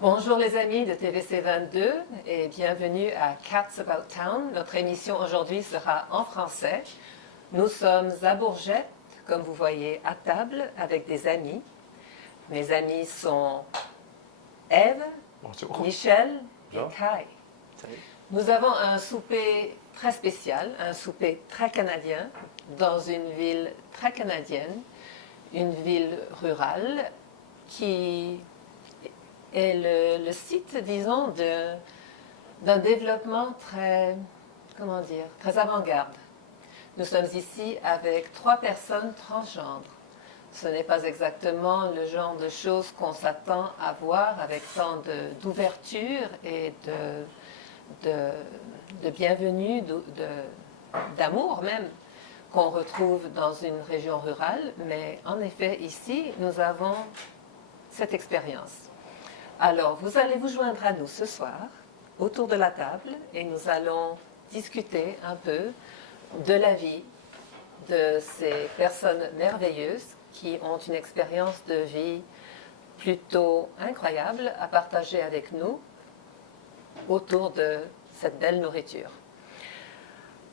Bonjour les amis de TVC 22 et bienvenue à Cats About Town. Notre émission aujourd'hui sera en français. Nous sommes à Bourget, comme vous voyez, à table avec des amis. Mes amis sont Ève, Bonjour. Michel et Bonjour. Kai. Salut. Nous avons un souper très spécial, un souper très canadien, dans une ville très canadienne, une ville rurale qui est le site, disons, d'un développement très, comment dire, très avant-garde. Nous sommes ici avec 3 personnes transgenres. Ce n'est pas exactement le genre de choses qu'on s'attend à voir avec tant d'ouverture et de bienvenue, d'amour même, qu'on retrouve dans une région rurale. Mais en effet, ici, nous avons cette expérience. Alors, vous allez vous joindre à nous ce soir, autour de la table, et nous allons discuter un peu de la vie de ces personnes merveilleuses qui ont une expérience de vie plutôt incroyable à partager avec nous autour de cette belle nourriture.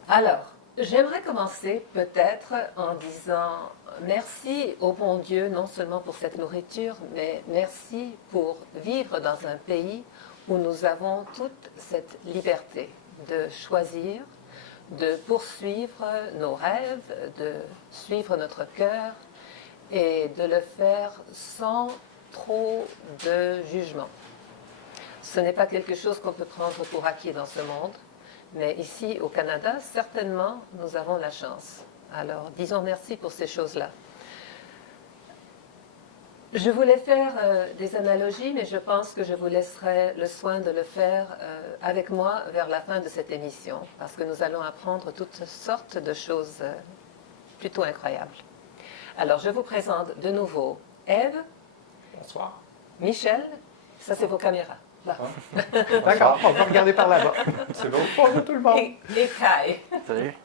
Alors, j'aimerais commencer peut-être en disant merci au bon Dieu, non seulement pour cette nourriture, mais merci pour vivre dans un pays où nous avons toute cette liberté de choisir, de poursuivre nos rêves, de suivre notre cœur et de le faire sans trop de jugement. Ce n'est pas quelque chose qu'on peut prendre pour acquis dans ce monde. Mais ici, au Canada, certainement, nous avons la chance. Alors, disons merci pour ces choses-là. Je voulais faire des analogies, mais je pense que je vous laisserai le soin de le faire avec moi vers la fin de cette émission, parce que nous allons apprendre toutes sortes de choses plutôt incroyables. Alors, je vous présente de nouveau Ève, Bonsoir. Michel, ça c'est vos caméras. Là. D'accord, on va regarder par là-bas. C'est bon. Bonjour tout le monde. Et Kai. Salut.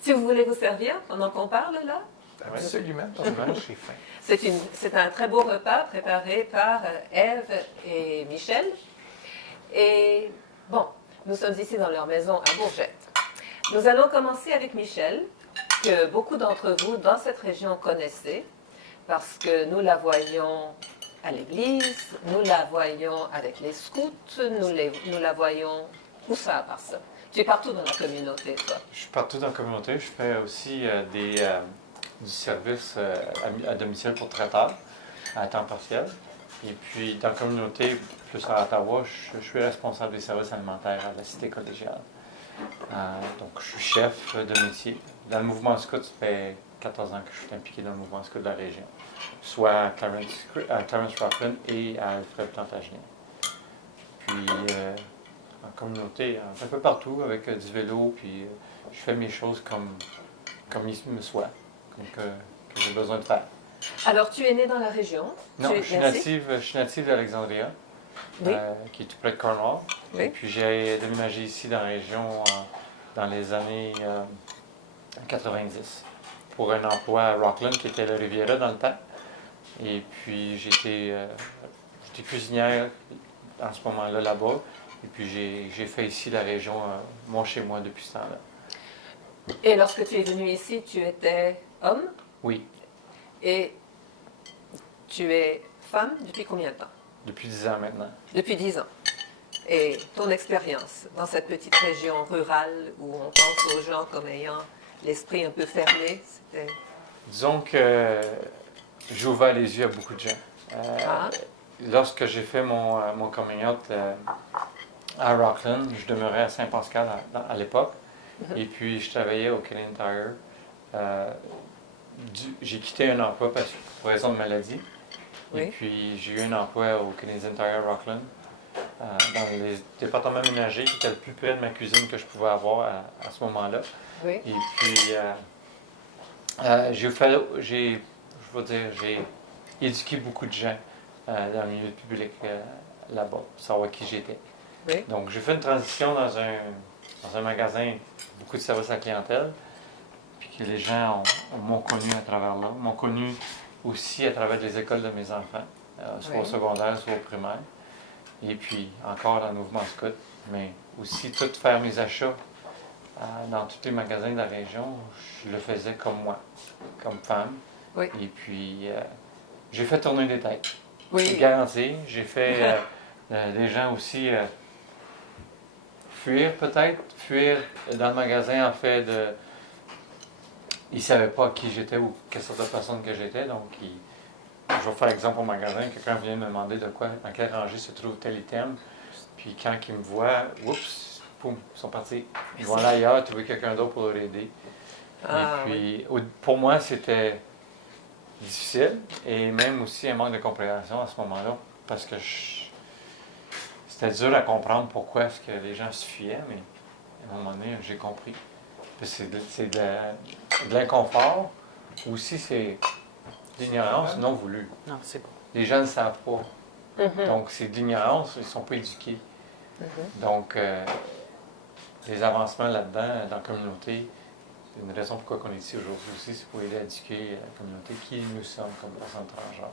Si vous voulez vous servir pendant qu'on parle là, Absolument, absolument, j'ai faim. c'est un très beau repas préparé par Ève et Michel. Et bon, nous sommes ici dans leur maison à Bourget. Nous allons commencer avec Michel, que beaucoup d'entre vous dans cette région connaissez, parce que nous la voyons à l'église, nous la voyons avec les scouts, nous la voyons où ça à part ça? Tu es partout dans la communauté, toi. Je suis partout dans la communauté. Je fais aussi du service à domicile pour traiteurs à temps partiel. Et puis, dans la communauté, plus à Ottawa, je suis responsable des services alimentaires à la cité collégiale. Donc, je suis chef de métier. Dans le mouvement scout, ça fait 14 ans que je suis impliqué dans le mouvement scout de la région, soit à Clarence Rockland et à Alfred Plantagenet. Puis, en communauté, un peu partout, avec du vélo, puis je fais mes choses comme il me soit, que j'ai besoin de faire. Alors, tu es né dans la région? Non, je suis natif d'Alexandria, Oui. qui est tout près de Cornwall. Oui. Et puis j'ai déménagé ici dans la région dans les années 90 pour un emploi à Rockland, qui était le Riviera dans le temps. Et puis j'étais cuisinière en ce moment-là là-bas. Et puis j'ai fait ici la région, mon chez moi depuis ce temps-là. Et lorsque tu es venu ici, tu étais homme Oui, et tu es femme depuis combien de temps? depuis 10 ans maintenant. Depuis 10 ans. Et ton expérience dans cette petite région rurale où on pense aux gens comme ayant l'esprit un peu fermé, c'était... Disons que j'ai ouvert les yeux à beaucoup de gens. Lorsque j'ai fait mon coming out à Rockland, je demeurais à Saint-Pascal à l'époque. Et puis, je travaillais au Canadian Tire. J'ai quitté un emploi pour raison de maladie. Oui. Et puis, j'ai eu un emploi au Canadian Tire Rockland, dans les départements ménagers, qui était le plus près de ma cuisine que je pouvais avoir à ce moment-là. Oui. Et puis, j'ai éduqué beaucoup de gens dans le milieu public là-bas, pour savoir qui j'étais. Oui. Donc, j'ai fait une transition dans un magasin, beaucoup de services à la clientèle, puis que les gens m'ont connu à travers là, m'ont connu aussi à travers les écoles de mes enfants, soit au Oui. secondaire, soit au primaire. Et puis encore dans le mouvement scout, mais aussi tout faire mes achats dans tous les magasins de la région, je le faisais comme moi, comme femme. Oui. Et puis j'ai fait tourner des têtes. Oui. C'est garanti. J'ai fait les gens aussi fuir peut-être, fuir dans le magasin en fait de... Ils ne savaient pas qui j'étais ou quelle sorte de personne que j'étais, donc je vais faire exemple au magasin, quelqu'un vient me demander de quoi, dans quelle rangée se trouve tel item, puis quand ils me voient, oups, poum, ils sont partis. Ils vont là ailleurs, trouver quelqu'un d'autre pour leur aider. Ah, et oui. puis, pour moi, c'était difficile et même aussi un manque de compréhension à ce moment-là, parce que c'était dur à comprendre pourquoi est-ce que les gens se fiaient, mais à un moment donné, j'ai compris. Puis c'est de l'inconfort, aussi c'est de l'ignorance non voulue. Non, c'est bon. Les gens ne savent pas. Mhm. Donc, c'est de l'ignorance, ils ne sont pas éduqués. Mhm. Donc, les avancements là-dedans, dans la communauté, une raison pourquoi on est ici aujourd'hui aussi, c'est pour aider à éduquer la communauté qui nous sommes comme personnes transgenres.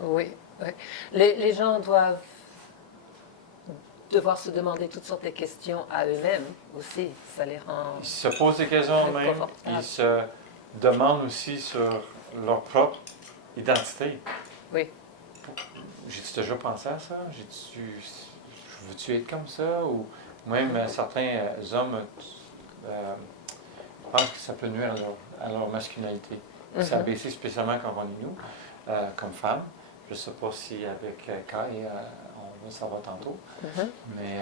Oui, oui. Les gens doivent devoir se demander toutes sortes de questions à eux-mêmes aussi. Ça les rend... Ils se posent des questions eux-mêmes, Inconfortable. ils se demandent aussi sur leur propre identité. Oui. J'ai-tu déjà pensé à ça? Veux-tu être comme ça? Ou même certains hommes pensent que ça peut nuire à leur masculinité. C'est Mhm. abaissé spécialement quand on est nous, comme femmes. Je ne sais pas si avec Kai, on va savoir tantôt. Mhm. Mais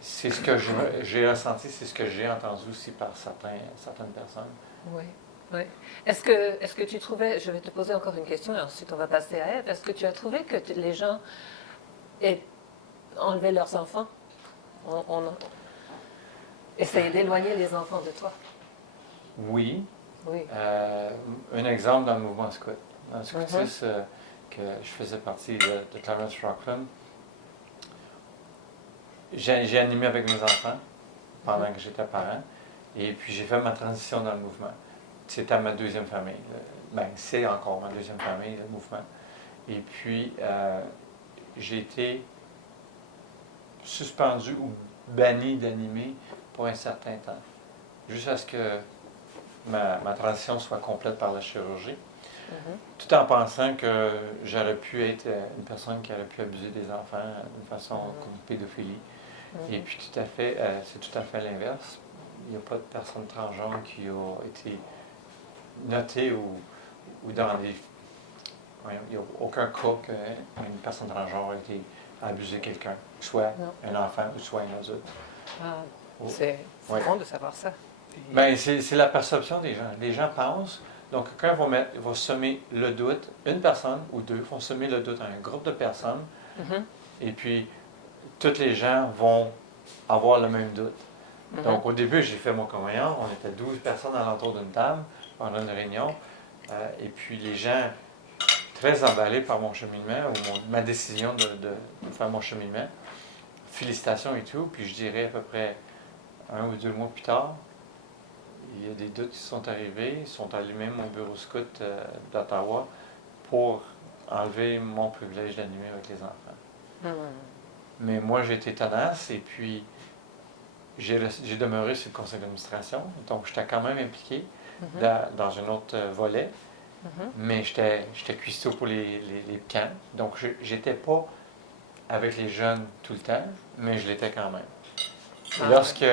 c'est ce que j'ai ressenti, c'est ce que j'ai entendu aussi par certaines personnes. Oui, oui. Est-ce que tu trouvais, je vais te poser encore une question et ensuite on va passer à Ève, est-ce que tu as trouvé que les gens enlevaient leurs enfants? On essayait d'éloigner les enfants de toi? Oui. Oui. Un exemple dans le mouvement scout. Dans le scoutisme que je faisais partie de Clarence Rockland, j'ai animé avec mes enfants pendant que j'étais parent. Et puis j'ai fait ma transition dans le mouvement. C'était ma deuxième famille. C'est encore ma deuxième famille, le mouvement. Et puis j'ai été suspendu ou banni d'animer pour un certain temps. Jusqu'à ce que ma transition soit complète par la chirurgie. Tout en pensant que j'aurais pu être une personne qui aurait pu abuser des enfants d'une façon comme pédophilie. Et puis tout à fait, c'est tout à fait l'inverse. Il n'y a pas de personne transgenre qui a été notée ou dans des... Il n'y a aucun cas qu'une personne transgenre a été abusé quelqu'un, soit un enfant ou soit un adulte. Ah, c'est bon de savoir ça. Bien, c'est la perception des gens. Les gens pensent, donc quelqu'un va semer le doute, une personne ou deux vont semer le doute à un groupe de personnes, et puis tous les gens vont avoir le même doute. Donc au début, j'ai fait mon communion, on était 12 personnes alentour d'une table pendant une réunion, et puis les gens, très emballés par mon cheminement, ou ma décision de faire mon cheminement, félicitations et tout, puis je dirais à peu près 1 ou 2 mois plus tard, il y a des doutes qui sont arrivés, ils sont allés même au bureau scout d'Ottawa pour enlever mon privilège d'animer avec les enfants. Mais moi, j'ai été tenace et puis j'ai demeuré sur le conseil d'administration, donc j'étais quand même impliqué dans un autre volet, mais j'étais cuistot pour les camps, donc j'étais pas avec les jeunes tout le temps, mais je l'étais quand même. Et lorsque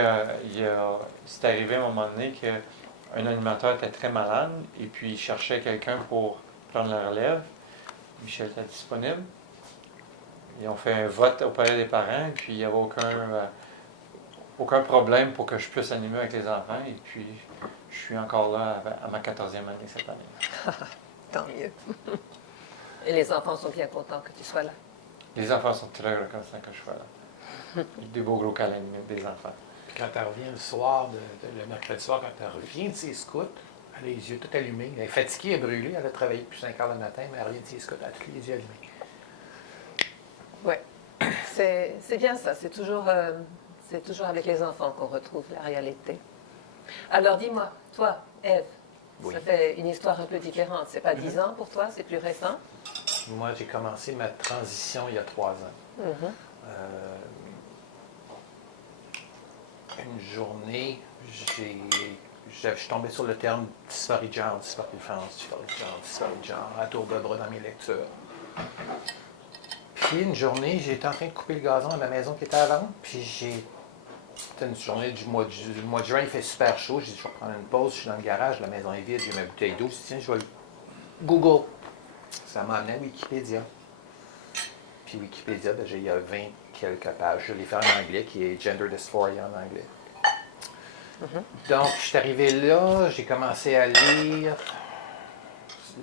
c'est arrivé à un moment donné qu'un animateur était très malade et puis il cherchait quelqu'un pour prendre la relève, Michel était disponible. Ils ont fait un vote auprès des parents, puis il n'y avait aucun problème pour que je puisse animer avec les enfants. Et puis, je suis encore là à ma 14e année cette année. Tant mieux. Et les enfants sont bien contents que tu sois là. Les enfants sont très reconnaissants que je sois là. Des beaux gros câlins des enfants. Puis quand elle revient le soir, le mercredi soir, quand elle revient de ses scouts, elle a les yeux tout allumés. Elle est fatiguée, elle est brûlée. Elle a travaillé depuis 5 heures le matin, mais elle revient de ses scouts, elle a tous les yeux allumés. Oui, c'est bien ça. C'est toujours avec les enfants qu'on retrouve la réalité. Alors dis-moi, toi, Ève, Oui. Ça fait une histoire un peu différente. C'est pas 10 ans pour toi, c'est plus récent? Moi, j'ai commencé ma transition il y a 3 ans. Mhm. Une journée, je suis tombé sur le terme dysphorie de genre, dysphorie de genre, dysphorie de genre, dysphorie de genre, à tour de bras dans mes lectures. Puis une journée, j'étais en train de couper le gazon à ma maison qui était à vendre, puis c'était une journée du mois de juin, il fait super chaud, j'ai dit, je vais prendre une pause, je suis dans le garage, la maison est vide, j'ai ma bouteille d'eau, je dis, tiens, je vais Google. Ça m'a amené à Wikipédia. Puis Wikipédia, ben, il y a 20 quelques pages. Je l'ai fait en anglais, qui est Gender Dysphoria en anglais. Donc, je suis arrivé là, j'ai commencé à lire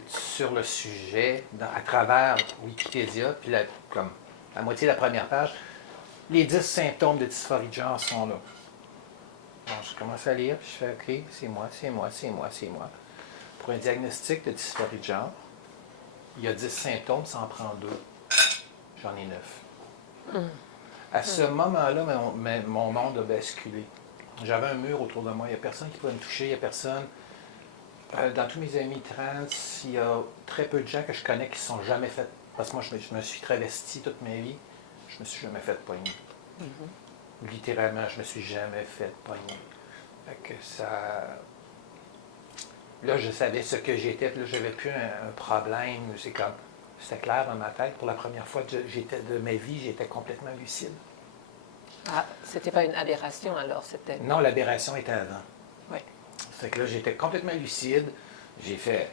sur le sujet à travers Wikipédia, puis comme la moitié de la première page, les 10 symptômes de dysphorie de genre sont là. Donc, je commence à lire, puis je fais OK, c'est moi, c'est moi, c'est moi, c'est moi. Pour un diagnostic de dysphorie de genre, il y a 10 symptômes, ça en prend 2. J'en ai 9. À ce moment-là, mon monde a basculé. J'avais un mur autour de moi, il n'y a personne qui pouvait me toucher, il n'y a personne. Dans tous mes amis trans, il y a très peu de gens que je connais qui ne sont jamais fait. Parce que moi, je me suis travesti toute ma vie, je me suis jamais fait pogner. Littéralement, je me suis jamais fait pogner. Fait que ça. Là, je savais ce que j'étais, puis là, j'avais plus un problème. C'était clair dans ma tête. Pour la première fois de ma vie, j'étais complètement lucide. Ah, c'était pas une aberration alors, c'était... Non, l'aberration était avant. Oui. Fait que là, j'étais complètement lucide. J'ai fait,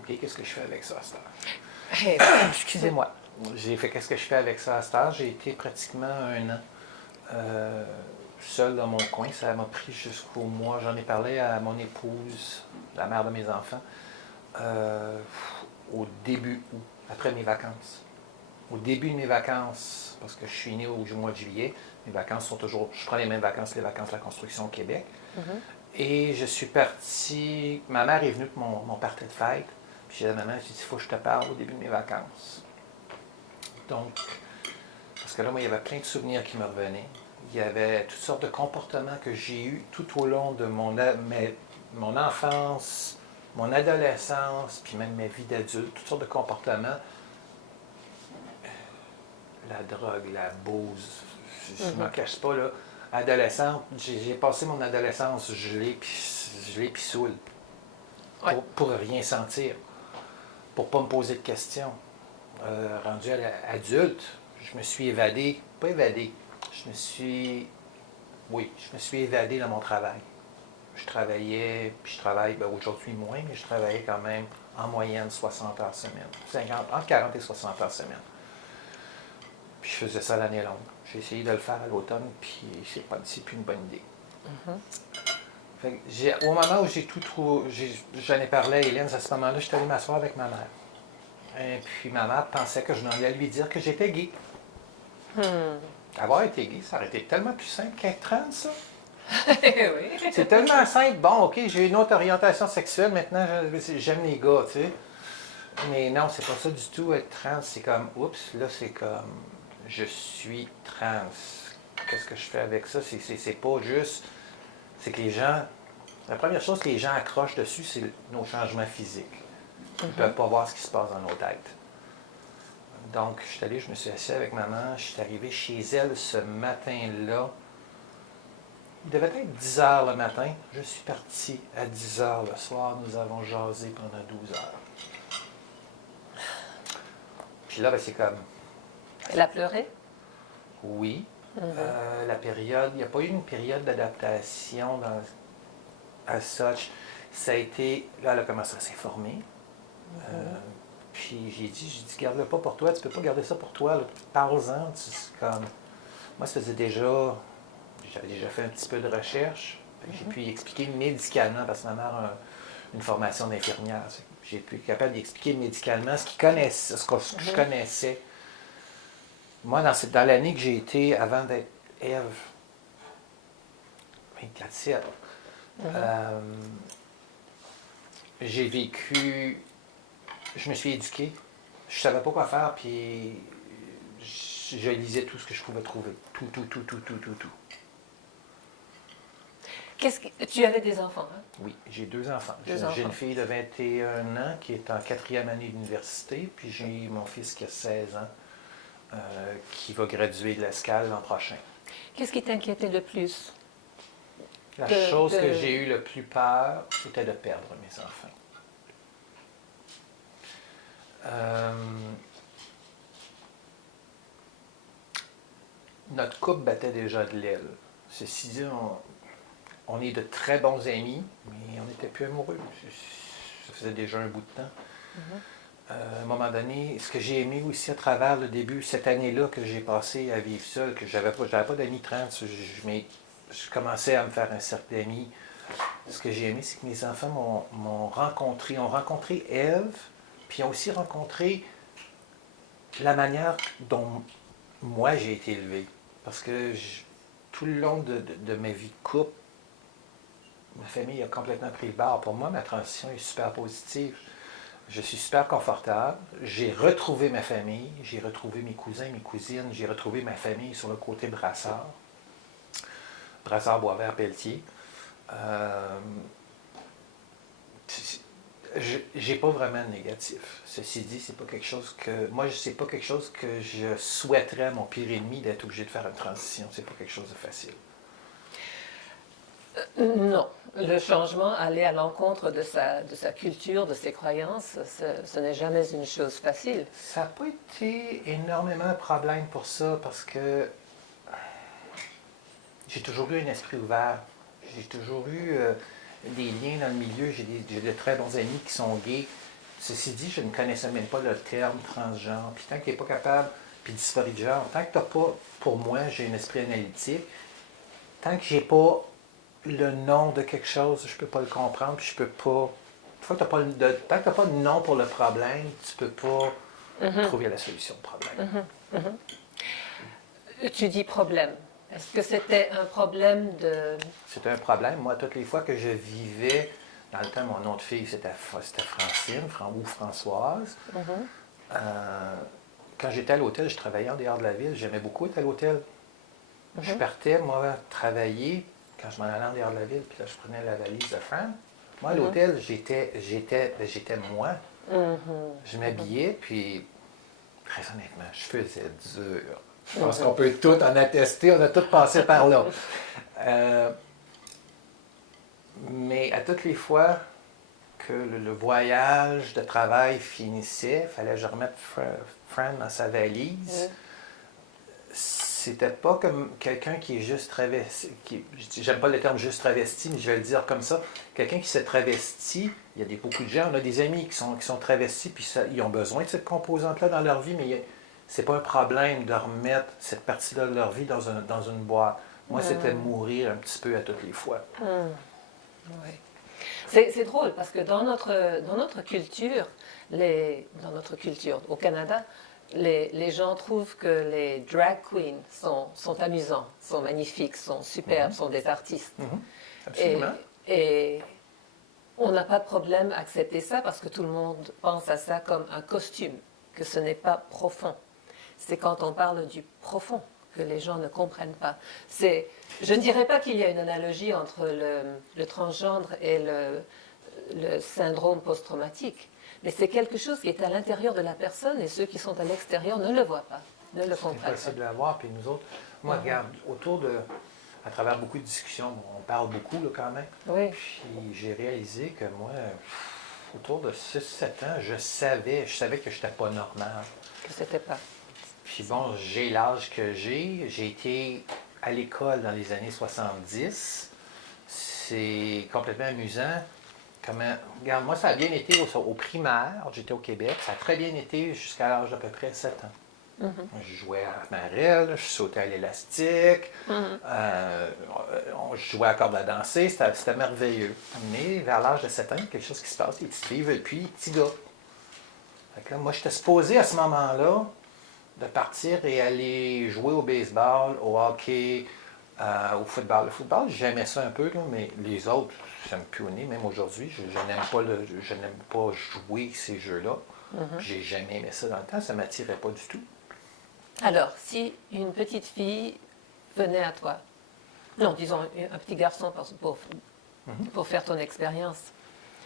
OK, qu'est-ce que je fais avec ça à cette heure? Excusez-moi. J'ai fait, qu'est-ce que je fais avec ça à cette heure? J'ai été pratiquement 1 an seul dans mon coin. Ça m'a pris jusqu'au mois. J'en ai parlé à mon épouse, la mère de mes enfants, au début août, après mes vacances. Au début de mes vacances, parce que je suis né au mois de juillet, mes vacances sont toujours... Je prends les mêmes vacances, les vacances de la construction au Québec. Et je suis parti... Ma mère est venue pour mon party de fête. Puis j'ai dit à ma mère, j'ai dit, il faut que je te parle au début de mes vacances. Donc, parce que là, moi, il y avait plein de souvenirs qui me revenaient. Il y avait toutes sortes de comportements que j'ai eus tout au long de mon enfance, mon adolescence, puis même ma vie d'adulte, toutes sortes de comportements. La drogue, la bouse, je ne m'en cache pas, là. Adolescente, j'ai passé mon adolescence gelée puis saoule. Ouais. Pour rien sentir, pour ne pas me poser de questions. Rendu adulte, je me suis évadé, pas évadé, je me suis évadé dans mon travail. Je travaillais, puis je travaille, aujourd'hui moins, mais je travaillais quand même en moyenne 60 heures semaine, entre 40 et 60 heures semaine. Puis je faisais ça l'année longue. J'ai essayé de le faire à l'automne, puis c'est plus une bonne idée. Fait que au moment où j'en ai parlé à Hélène, à ce moment-là, j'étais allé m'asseoir avec ma mère. Et puis ma mère pensait que je m'en allais lui dire que j'étais gay. Avoir été gay, ça aurait été tellement plus simple qu'être trans, ça. Oui. C'est tellement simple. Bon, OK, j'ai une autre orientation sexuelle, maintenant j'aime les gars, tu sais. Mais non, c'est pas ça du tout, être trans. C'est comme, oups, là, c'est comme, je suis trans. Qu'est-ce que je fais avec ça? C'est pas juste. C'est que les gens. La première chose que les gens accrochent dessus, c'est nos changements physiques. Ils ne peuvent pas voir ce qui se passe dans nos têtes. Donc, je me suis assis avec maman, je suis arrivé chez elle ce matin-là. Il devait être 10 heures le matin. Je suis parti à 10 heures le soir. Nous avons jasé pendant 12 heures. Puis là, c'est comme... Elle a pleuré? Oui. La période, il n'y a pas eu une période d'adaptation à such. Ça a été, là, elle a commencé à s'informer. Puis j'ai dit, garde-le pas pour toi, tu peux pas garder ça pour toi, parle-en. Comme... Moi, j'avais déjà fait un petit peu de recherche. J'ai pu y expliquer médicalement, parce que ma mère a une formation d'infirmière. J'ai pu être capable d'expliquer médicalement ce que je connaissais. Moi, dans l'année que j'ai été, avant d'être Ève, 24/7, j'ai vécu, je me suis éduqué, je savais pas quoi faire, puis je lisais tout ce que je pouvais trouver. Tout. Tu avais des enfants, hein? Oui, j'ai 2 enfants. Deux J'ai une enfants. fille de 21 ans qui est en 4e année d'université, puis j'ai mon fils qui a 16 ans, qui va graduer de l'Escale l'an prochain. Qu'est-ce qui t'inquiétait le plus? La De- chose de- que j'ai eu le plus peur, c'était de perdre mes enfants. Notre couple battait déjà de l'aile. Ceci dit, on est de très bons amis, mais on n'était plus amoureux. Ça faisait déjà un bout de temps. À un moment donné, ce que j'ai aimé aussi à travers le début, cette année-là que j'ai passé à vivre seul, que j'avais pas d'amis trans, je commençais à me faire un cercle d'amis. Ce que j'ai aimé, c'est que mes enfants m'ont rencontré, ont rencontré Ève, puis ont aussi rencontré la manière dont moi j'ai été élevé. Parce que tout le long de ma vie de couple, ma famille a complètement pris le bord. Pour moi, ma transition est super positive. Je suis super confortable. J'ai retrouvé ma famille. J'ai retrouvé mes cousins, mes cousines. J'ai retrouvé ma famille sur le côté Brassard. Brassard, Boisvert, Pelletier. J'ai pas vraiment de négatif. Ceci dit, c'est pas quelque chose que. Moi, c'est pas quelque chose que je souhaiterais à mon pire ennemi d'être obligé de faire une transition. C'est pas quelque chose de facile. Non. Le changement, aller à l'encontre de sa culture, de ses croyances, ce n'est jamais une chose facile. Ça n'a pas été énormément de problème pour ça parce que j'ai toujours eu un esprit ouvert. J'ai toujours eu des liens dans le milieu. J'ai de très bons amis qui sont gays. Ceci dit, je ne connaissais même pas le terme transgenre. Puis tant que tu n'es pas capable, puis dysphorie de genre, tant que tu n'as pas, pour moi, j'ai un esprit analytique, tant que j'ai pas le nom de quelque chose, je peux pas le comprendre, puis je peux pas. Tant que tu n'as pas de nom pour le problème, tu peux pas trouver la solution au problème. Tu dis problème. Est-ce que c'était un problème de... C'était un problème. Moi, toutes les fois que je vivais, dans le temps, mon nom de fille, c'était Francine, ou Françoise. Quand j'étais à l'hôtel, je travaillais en dehors de la ville. J'aimais beaucoup être à l'hôtel. Je partais, moi, travailler quand je m'en allais en dehors de la ville, puis là, je prenais la valise de Fran. Moi, à l'hôtel, j'étais moi. Je m'habillais, puis très honnêtement, je faisais dur. Je pense qu'on peut tout en attester, on a tous passé par là. Mais à toutes les fois que le voyage de travail finissait, il fallait que je remette Fran dans sa valise. C'était pas comme quelqu'un qui est juste travesti. J'aime pas le terme juste travesti, mais je vais le dire comme ça. Quelqu'un qui s'est travesti, il y a beaucoup de gens, on a des amis qui sont travestis, puis ils ont besoin de cette composante-là dans leur vie, mais c'est pas un problème de remettre cette partie-là de leur vie dans une boîte. Moi, c'était mourir un petit peu à toutes les fois. Oui. C'est drôle parce que dans notre culture, au Canada, les gens trouvent que les drag queens sont amusants, sont magnifiques, sont superbes, sont des artistes. Absolument. Et on n'a pas de problème à accepter ça parce que tout le monde pense à ça comme un costume, que ce n'est pas profond. C'est quand on parle du profond que les gens ne comprennent pas. Je ne dirais pas qu'il y a une analogie entre le transgendre et le syndrome post-traumatique, mais c'est quelque chose qui est à l'intérieur de la personne et ceux qui sont à l'extérieur ne le voient pas, ne le comprennent C'est impossible à voir. Puis nous autres, moi, regarde, à travers beaucoup de discussions, on parle beaucoup là, quand même. Oui. Puis j'ai réalisé que moi, autour de 6-7 ans, je savais que je n'étais pas normal. Que c'était pas. Puis bon, j'ai l'âge que j'ai. J'ai été à l'école dans les années 70. C'est complètement amusant. Regarde, moi, ça a bien été au primaire. J'étais au Québec. Ça a très bien été jusqu'à l'âge d'à peu près 7 ans. Je jouais à la marelle, je sautais à l'élastique, on jouait à la corde à danser, c'était merveilleux. Mais vers l'âge de 7 ans, il y a quelque chose qui se passe, les petites filles veulent plus les petits gars. Fait que là, moi, j'étais supposé à ce moment-là de partir et aller jouer au baseball, au hockey, au football. Le football, j'aimais ça un peu, là, mais les autres, ça me pue au nez. Même aujourd'hui, je n'aime pas jouer ces jeux-là. J'ai jamais aimé ça dans le temps, ça ne m'attirait pas du tout. Alors, si une petite fille venait à toi Non, disons un petit garçon pour faire ton expérience.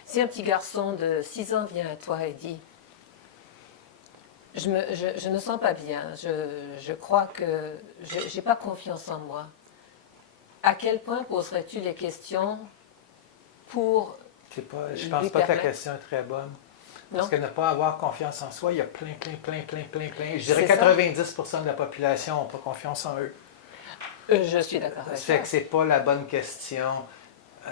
Si un petit garçon de 6 ans vient à toi et dit « Je ne sens pas bien, je crois que je n'ai pas confiance en moi », à quel point poserais-tu les questions pour Je lui pense pas que la permettre? question est très bonne. Parce Non? que ne pas avoir confiance en soi, il y a plein. Je dirais C'est ça. 90% de la population n'a pas confiance en eux. Je suis d'accord avec Ça fait ça. que c'est pas la bonne question. Mais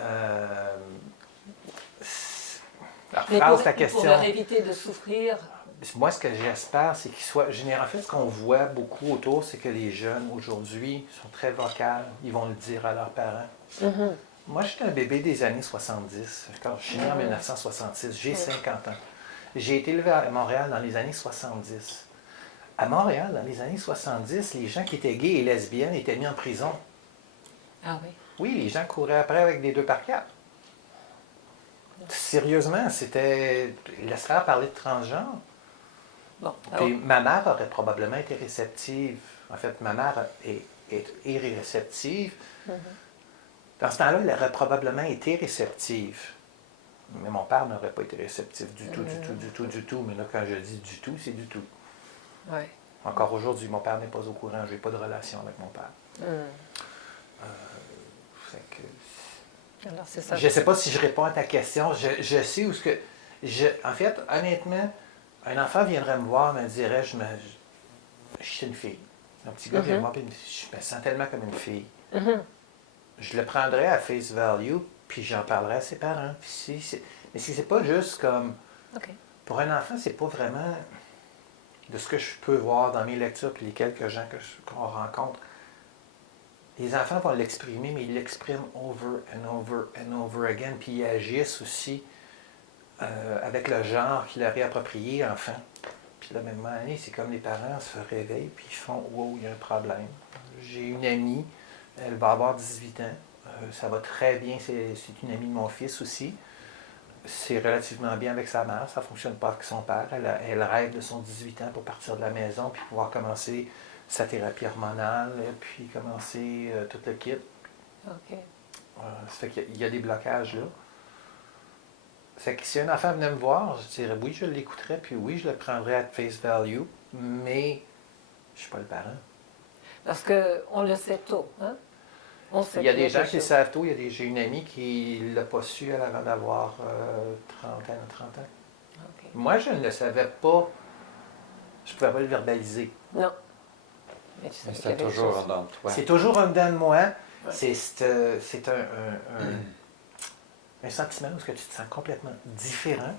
Rephrase ta pour question. leur éviter de souffrir, Moi, ce que j'espère, c'est qu'ils soient. En fait, ce qu'on voit beaucoup autour, c'est que les jeunes aujourd'hui sont très vocales. Ils vont le dire à leurs parents. Moi, j'étais un bébé des années 70. Quand je suis né en 1966, j'ai 50 ans. J'ai été élevé à Montréal dans les années 70. À Montréal, dans les années 70, les gens qui étaient gays et lesbiennes étaient mis en prison. ah oui, Oui, les gens couraient après avec des 2x4. Sérieusement, c'était. Laisse faire parler de transgenre. bon, Puis ma mère aurait probablement été réceptive. En fait, ma mère est réceptive. Dans ce temps-là, elle aurait probablement été réceptive. Mais mon père n'aurait pas été réceptif du tout. Mais là, quand je dis du tout, c'est du tout. ouais. Encore aujourd'hui, mon père n'est pas au courant. Je n'ai pas de relation avec mon père. Fait que Alors c'est ça. je ne sais pas si je réponds à ta question. Je sais où ce que. En fait, honnêtement, un enfant viendrait me voir et me dirait je suis une fille. Un petit gars vient me voir et je me sens tellement comme une fille. Je le prendrais à face value, puis j'en parlerais à ses parents. Mais si c'est pas juste comme. OK. Pour un enfant, c'est pas vraiment. De ce que je peux voir dans mes lectures, puis les quelques gens qu'on rencontre, les enfants vont l'exprimer, mais ils l'expriment over and over and over again, puis ils agissent aussi avec le genre qui leur est approprié, enfant. Puis la même année, c'est comme les parents se réveillent, puis ils font « Wow, il y a un problème. » J'ai une amie, elle va avoir 18 ans, ça va très bien, c'est une amie de mon fils aussi. C'est relativement bien avec sa mère, ça ne fonctionne pas avec son père. Elle rêve de son 18 ans pour partir de la maison, puis pouvoir commencer sa thérapie hormonale, puis commencer tout le kit. OK. Ça fait qu'il y a des blocages là. C'est que si un enfant venait me voir, je dirais oui, je l'écouterais, puis oui, je le prendrais à face value, mais je ne suis pas le parent. Parce qu'on le sait tôt, hein? On sait Il y a qu'il des gens quelque qui le chose. savent tôt. J'ai une amie qui ne l'a pas su elle, avant d'avoir 30 ans. OK. Moi, je ne le savais pas. Je ne pouvais pas le verbaliser. Non. Mais tu sais Mais qu'il y a c'était quelque toujours chose. dans toi. C'est toujours en dedans de moi. Ouais. C'est un sentiment où tu te sens complètement différent.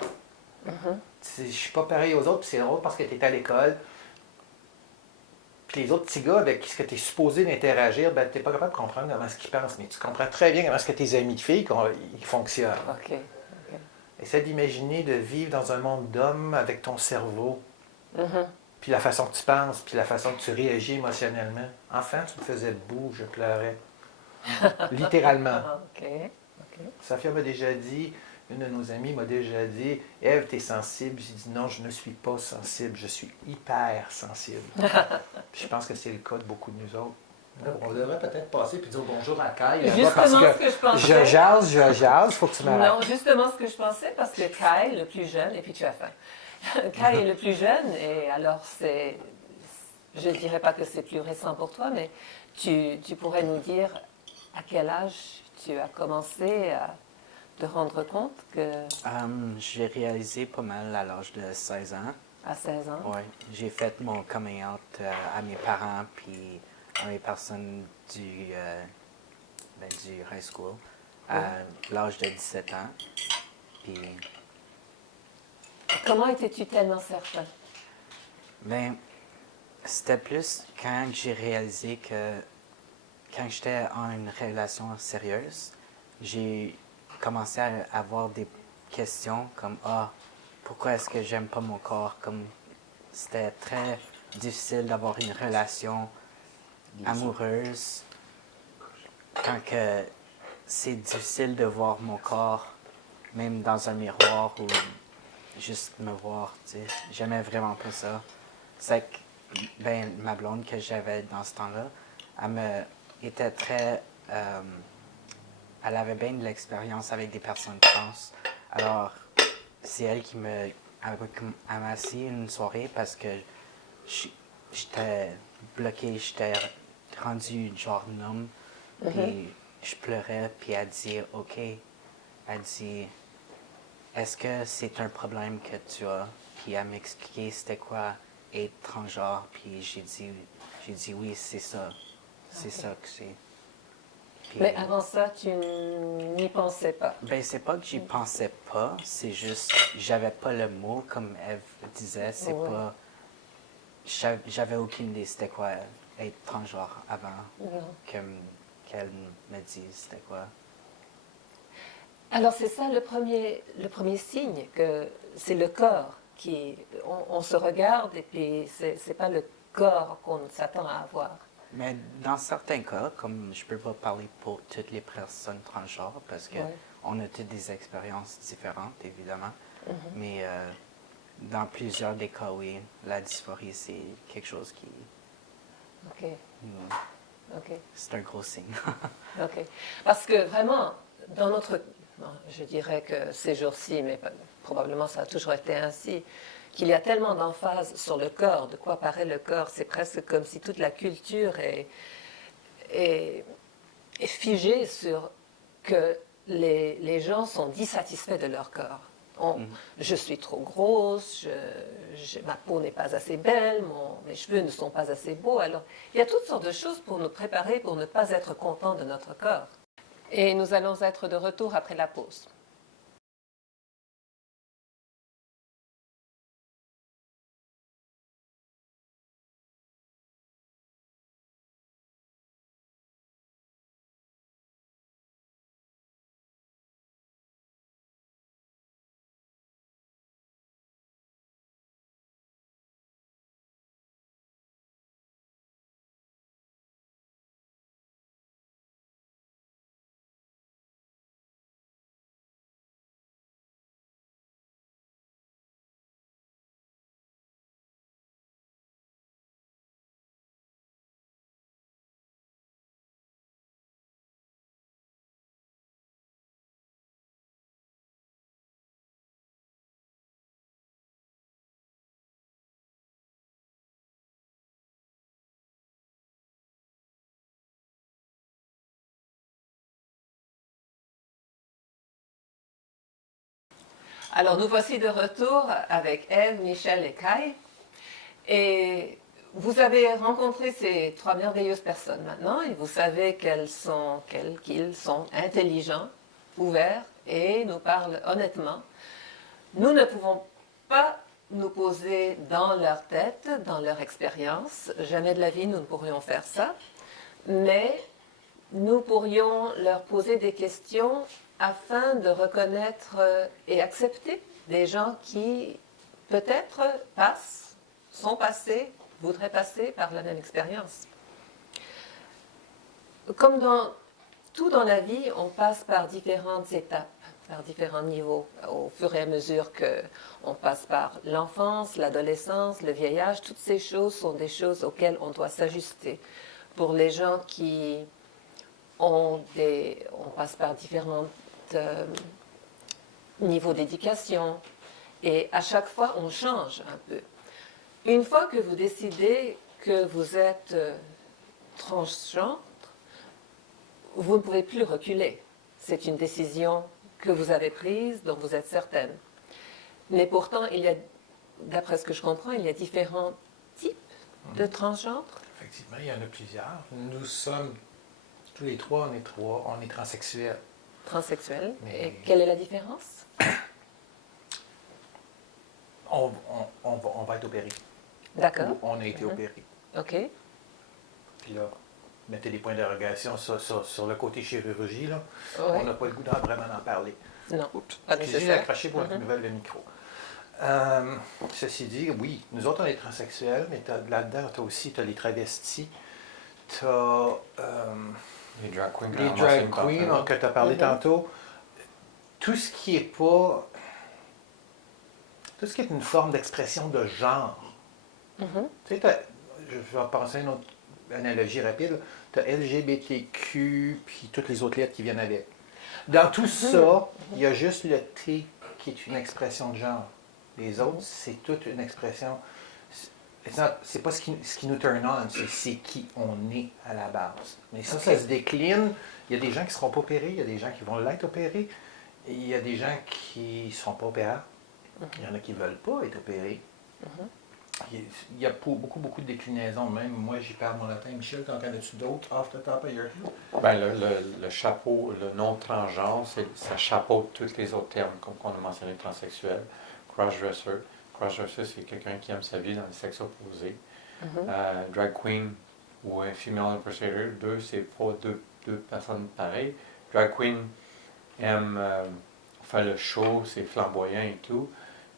Je ne suis pas pareil aux autres, puis c'est drôle parce que tu es à l'école. Puis les autres petits gars avec qui tu es supposé d'interagir, ben, tu n'es pas capable de comprendre comment ils pensent, mais tu comprends très bien comment est-ce que tes amis de filles ils fonctionnent. OK. Essaie d'imaginer de vivre dans un monde d'hommes avec ton cerveau, puis la façon que tu penses, puis la façon que tu réagis émotionnellement. Enfant, tu me faisais boue, je pleurais. Littéralement. Ah, OK. OK. Safia m'a déjà dit, une de nos amies m'a déjà dit, « Ève, t'es sensible? » J'ai dit, « Non, je ne suis pas sensible, je suis hyper sensible. » Puis je pense que c'est le cas de beaucoup de nous autres. On devrait peut-être passer puis dire bonjour à Kyle. Justement parce que ce que je pensais. je jase, faut que tu m'arrêtes. Non, justement ce que je pensais, parce que Kyle, le plus jeune, et puis tu as faim. Kyle est le plus jeune, et alors c'est. Je ne dirais pas que c'est plus récent pour toi, mais tu pourrais nous dire à quel âge tu as commencé à te rendre compte que J'ai réalisé pas mal à l'âge de 16 ans. à 16 ans. Ouais, j'ai fait mon coming out à mes parents puis à mes personnes du high school à l'âge de 17 ans. Puis, Comment étais-tu tellement certain? ben, c'était plus quand j'ai réalisé que quand j'étais en une relation sérieuse, j'ai commencé à avoir des questions comme pourquoi est-ce que j'aime pas mon corps? Comme c'était très difficile d'avoir une relation amoureuse quand que c'est difficile de voir mon corps, même dans un miroir ou juste me voir, tu sais. J'aimais vraiment pas ça. C'est que ma blonde que j'avais dans ce temps-là, elle me était très elle avait bien de l'expérience avec des personnes trans. Alors, c'est elle qui elle m'a assis une soirée parce que j'étais bloqué, j'étais rendu genre numb. Puis je pleurais, puis elle dit « OK ». Elle dit « Est-ce que c'est un problème que tu as? » Puis elle m'expliquait c'était quoi être transgenre, puis j'ai dit « Oui, c'est ça. C'est ça que c'est. » Puis, Mais avant ça, tu n'y pensais pas. ben, c'est pas que j'y pensais pas, c'est juste, j'avais pas le mot, comme Eve disait, c'est Ouais. pas... J'avais aucune idée c'était quoi être transgenre avant Non. qu'elle me dise c'était quoi. Alors c'est ça le premier signe, que c'est le corps qui... On se regarde et puis c'est pas le corps qu'on s'attend à avoir. Mais dans certains cas, comme je peux pas parler pour toutes les personnes transgenres, parce que Ouais. on a toutes des expériences différentes, évidemment, mais dans plusieurs des cas, oui, la dysphorie, c'est quelque chose qui... OK. OK. C'est un gros signe. OK. Parce que vraiment, dans notre... bon, je dirais que ces jours-ci, mais probablement ça a toujours été ainsi, qu'il y a tellement d'emphase sur le corps, de quoi paraît le corps. C'est presque comme si toute la culture est figée sur que les gens sont dissatisfaits de leur corps. Je suis trop grosse, ma peau n'est pas assez belle, mes cheveux ne sont pas assez beaux. Alors, il y a toutes sortes de choses pour nous préparer pour ne pas être contents de notre corps. Et nous allons être de retour après la pause. Alors, nous voici de retour avec Eve, Michel et Kai. Et vous avez rencontré ces trois merveilleuses personnes maintenant et vous savez qu'ils sont intelligents, ouverts et nous parlent honnêtement. Nous ne pouvons pas nous poser dans leur tête, dans leur expérience. Jamais de la vie nous ne pourrions faire ça. Mais nous pourrions leur poser des questions afin de reconnaître et accepter des gens qui peut-être sont passés, voudraient passer par la même expérience. Comme dans tout dans la vie, on passe par différentes étapes, par différents niveaux, au fur et à mesure qu'on passe par l'enfance, l'adolescence, le vieillage. Toutes ces choses sont des choses auxquelles on doit s'ajuster. Pour les gens qui on passe par différents niveaux d'éducation et à chaque fois on change un peu. Une fois que vous décidez que vous êtes transgenre, vous ne pouvez plus reculer. C'est une décision que vous avez prise, dont vous êtes certaine. Mais pourtant, d'après ce que je comprends, il y a différents types de transgenres. Effectivement, il y en a plusieurs. Nous sommes, tous les trois, on est transsexuels. Transsexuels. Mais- Et quelle est la différence? On va être opérés. D'accord. On a été opérés. OK. Puis là, mettez des points d'interrogation sur le côté chirurgie, là. Ouais. On n'a pas le goût vraiment d'en parler. Non, Oups, pas j'ai nécessaire. accroché pour une nouvelle le micro. Ceci dit, oui, nous autres, on est transsexuels, mais là-dedans, tu as les travestis, tu as Les drag queens, les drag queens que tu as parlé tantôt. Tout ce qui est pas... Tout ce qui est une forme d'expression de genre. Tu sais, je vais penser à une autre analogie rapide, tu as LGBTQ, puis toutes les autres lettres qui viennent avec. Dans tout ça, il y a juste le T qui est une expression de genre. Les autres, c'est toute une expression. C'est pas ce qui nous turn on, c'est qui on est à la base. Mais ça, ça se décline. Il y a des gens qui ne seront pas opérés, il y a des gens qui vont l'être opérés, et il y a des gens qui ne seront pas opérables. Il y en a qui ne veulent pas être opérés. Il y a beaucoup de déclinaisons. Même moi, j'y parle mon latin. Michel, t'en connais-tu d'autres off the top of your head? Ben, le chapeau, le nom transgenre, ça chapeaute tous les autres termes, comme on a mentionné, transsexuel, crossdresser. Crossdresser, c'est quelqu'un qui aime sa vie dans les sexes opposés. Drag queen ou un female impersonator, c'est pas deux personnes pareilles. Drag queen aime faire le show, c'est flamboyant et tout.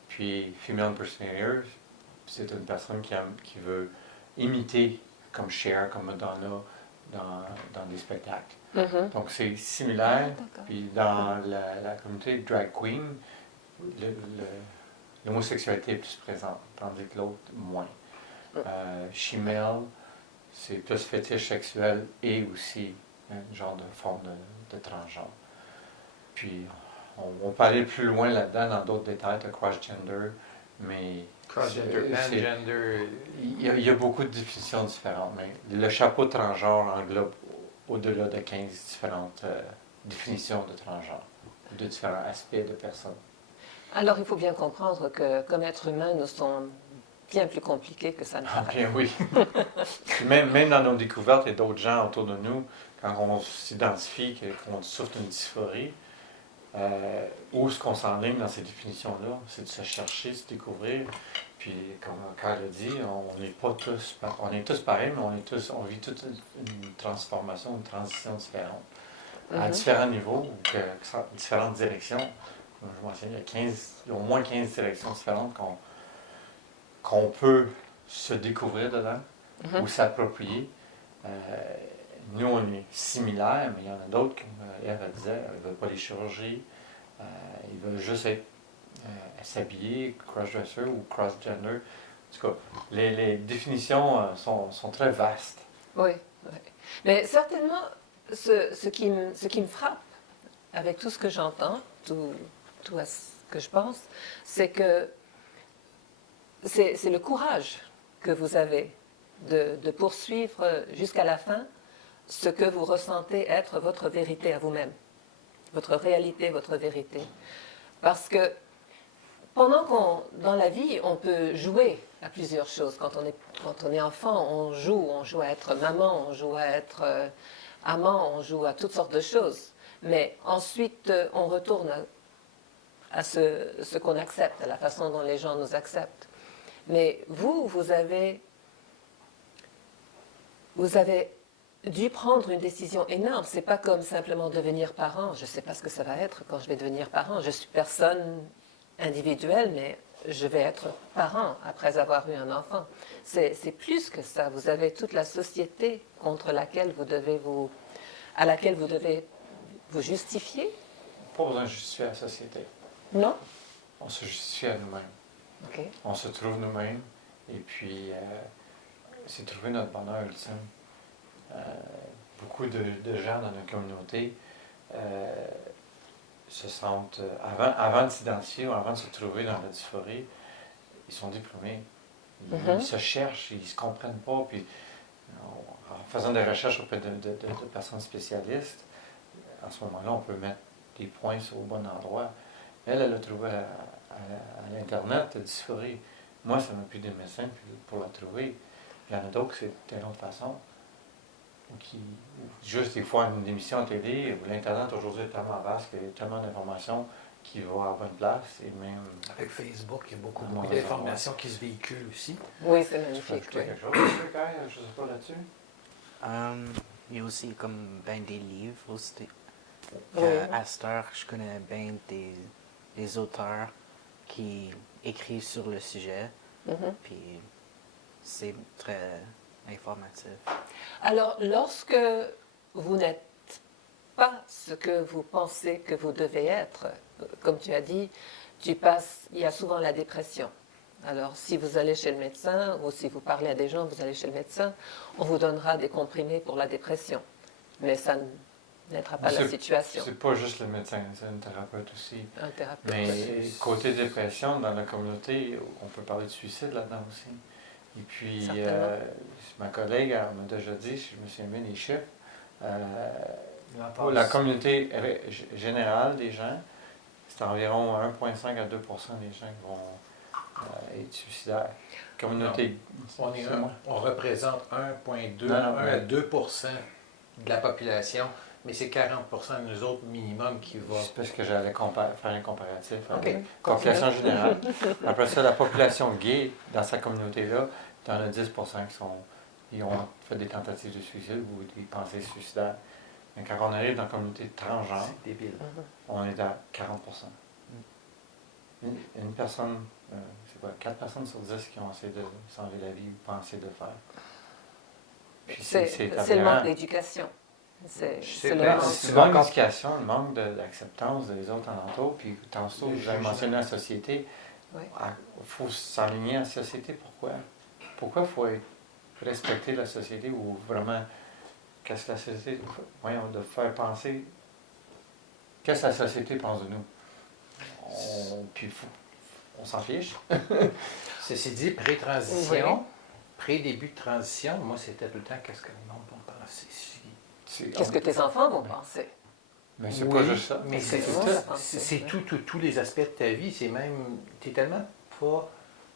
Puis female impersonator, c'est une personne qui veut imiter comme Cher, comme Madonna dans des spectacles. Donc c'est similaire. Puis dans la communauté drag queen, l'homosexualité est plus présente, tandis que l'autre, moins. Shemale, c'est plus fétiche sexuel et aussi un genre de forme de transgenre. Puis on peut aller plus loin là-dedans dans d'autres détails de cross-gender, mais Cross-gender, pan-gender. il y a beaucoup de définitions différentes, mais le chapeau transgenre englobe au-delà de 15 différentes définitions de transgenre, de différents aspects de personnes. Alors, il faut bien comprendre que, comme être humain, nous sommes bien plus compliqués que ça ne paraît. Bien oui. même dans nos découvertes et d'autres gens autour de nous, quand on s'identifie qu'on souffre d'une dysphorie, où est-ce qu'on s'enligne dans ces définitions-là? C'est de se chercher, se découvrir. Puis, comme Carl a dit, on n'est pas tous, on est tous pareils, mais on vit toute une transformation, une transition différente. À différents niveaux, différentes directions. Comme je mentionnais, il y a au moins 15 directions différentes qu'on peut se découvrir dedans ou s'approprier. Nous, on est similaires, mais il y en a d'autres, comme Eve disait, ils ne veulent pas les chirurgies, ils veulent juste s'habiller, cross-dresser ou cross-gender. En tout cas, les définitions sont très vastes. Oui, oui. Mais certainement, ce qui me frappe avec tout ce que j'entends, tout ce que je pense, c'est que c'est le courage que vous avez de poursuivre jusqu'à la fin ce que vous ressentez être votre vérité à vous-même, votre réalité, votre vérité. Parce que dans la vie, on peut jouer à plusieurs choses. Quand on est enfant, on joue à être maman, on joue à être amant, on joue à toutes sortes de choses. Mais ensuite, on retourne à ce qu'on accepte, à la façon dont les gens nous acceptent. Mais vous avez dû prendre une décision énorme. C'est pas comme simplement devenir parent. Je ne sais pas ce que ça va être quand je vais devenir parent. Je suis personne individuelle, mais je vais être parent après avoir eu un enfant. C'est plus que ça. Vous avez toute la société à laquelle vous devez vous justifier. Pas besoin de justifier la société. Non? On se justifie à nous-mêmes. Okay. On se trouve nous-mêmes et puis c'est trouver notre bonheur ultime. Beaucoup de gens dans notre communauté se sentent, avant de s'identifier ou avant de se trouver dans la dysphorie, ils sont diplômés. Ils se cherchent, ils ne se comprennent pas. Puis, en faisant des recherches auprès de personnes spécialistes, en ce moment-là, on peut mettre des points au bon endroit. Elle a trouvé à l'Internet, la dysphorie. Moi, ça m'a pris des médecins pour la trouver. Il y en a d'autres, c'est d'une autre façon. Juste des fois, une émission à télé, l'Internet aujourd'hui est tellement vaste qu'il y a tellement d'informations qui vont à la bonne place. Et même avec Facebook, il y a beaucoup d'informations qui se véhiculent aussi. Oui, c'est magnifique. Tu peux ajouter quelque chose, je ne sais pas là-dessus? Il y a aussi comme ben des livres aussi. Oui. À cette heure, je connais bien des auteurs qui écrivent sur le sujet. Puis c'est très informatif. Alors, lorsque vous n'êtes pas ce que vous pensez que vous devez être, comme tu as dit, il y a souvent la dépression. Alors, si vous allez chez le médecin ou si vous parlez à des gens, vous allez chez le médecin, on vous donnera des comprimés pour la dépression. Mais ça n'aidera pas la situation. C'est pas juste le médecin, c'est un thérapeute aussi. Un thérapeute. Mais côté dépression, dans la communauté, on peut parler de suicide là-dedans aussi. Et puis, ma collègue elle m'a déjà dit, je me souviens bien des chiffres, pour la communauté générale des gens, c'est environ 1,5 à 2 des gens qui vont être suicidaires. Communauté. On représente 1,2 Non, 1 à 2 de la population, mais c'est 40 de nous autres minimum qui va. C'est parce que j'allais faire un comparatif Ok. avec la population générale. Après ça, la population gay dans sa communauté-là, il y en a 10 qui ont fait des tentatives de suicide ou des pensées suicidaires. Mais quand on arrive dans la communauté transgenre, C'est débile. on est à 40 Une personne, c'est quoi, 4 personnes sur 10 qui ont essayé de s'enlever la vie ou pensé de faire. Puis C'est le aberrant. manque d'éducation. C'est le bien, manque. C'est le manque d'éducation, le manque d'acceptance des autres alentours. Puis tantôt, vous avez mentionné la société. Oui. Il faut s'aligner à la société. Pourquoi? Pourquoi il faut respecter la société ou vraiment, qu'est-ce que la société, voyons, de faire penser, qu'est-ce que la société pense de nous? Puis on s'en fiche. Ceci dit, pré-transition, Oui. pré-début de transition, moi, c'était tout le temps qu'est-ce que le monde va penser. Qu'est-ce que tes enfants vont penser? Mais c'est pas juste ça. Mais C'est c'est vraiment la pensée, c'est tous les aspects de ta vie. C'est même, tu es tellement pas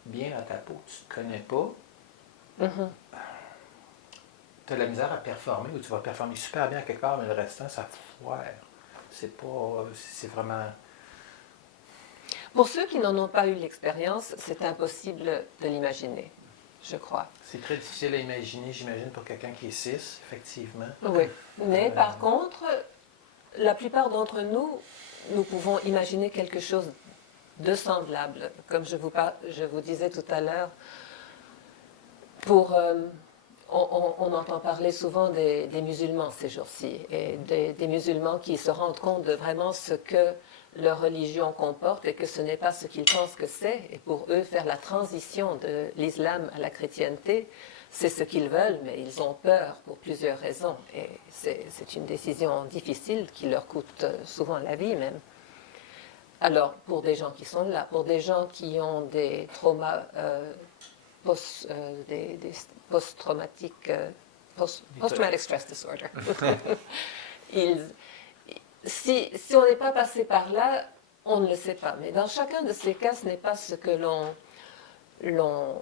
bien dans ta peau, tu te connais pas. Mhm. Tu as de la misère à performer ou tu vas performer super bien à quelque part, mais le restant, ça foire. C'est pas. C'est vraiment. Pour ceux qui n'en ont pas eu l'expérience, c'est impossible de l'imaginer, je crois. C'est très difficile à imaginer, j'imagine, pour quelqu'un qui est cis, effectivement. Oui. Mais par contre, la plupart d'entre nous, nous pouvons imaginer quelque chose de semblable. Comme je vous disais tout à l'heure, on entend parler souvent des musulmans ces jours-ci, et des musulmans qui se rendent compte de vraiment ce que leur religion comporte et que ce n'est pas ce qu'ils pensent que c'est. Et pour eux, faire la transition de l'islam à la chrétienté, c'est ce qu'ils veulent, mais ils ont peur pour plusieurs raisons. Et c'est une décision difficile qui leur coûte souvent la vie même. Alors, pour des gens qui sont là, pour des gens qui ont des traumas post-traumatiques, post-traumatic stress disorder, si on n'est pas passé par là, on ne le sait pas. Mais dans chacun de ces cas, ce n'est pas ce que l'on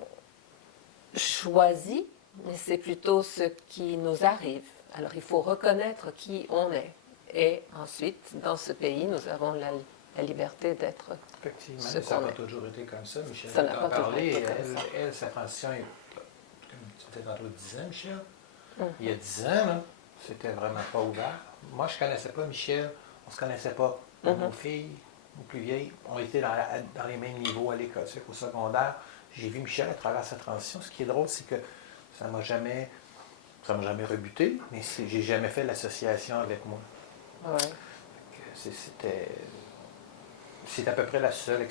choisit, mais c'est plutôt ce qui nous arrive. Alors il faut reconnaître qui on est. Et ensuite, dans ce pays, nous avons la liberté d'être Effectivement, ce ça n'a qu'on pas est. toujours été comme ça. Michel Ça n'a t'en pas toujours parlait. été comme ça. Elle, sa transition est, comme tu disais tantôt, 10 ans, Michel. Mhm. Il y a 10 ans, là, c'était vraiment pas ouvert. Moi, je ne connaissais pas Michel. On ne se connaissait pas. Mhm. Nos filles, nos plus vieilles, ont été dans les mêmes niveaux à l'école. C'est qu'au secondaire, j'ai vu Michel à travers sa transition. Ce qui est drôle, c'est que ça ne m'a jamais rebuté, mais j'ai jamais fait l'association avec moi. Ouais. C'est à peu près la seule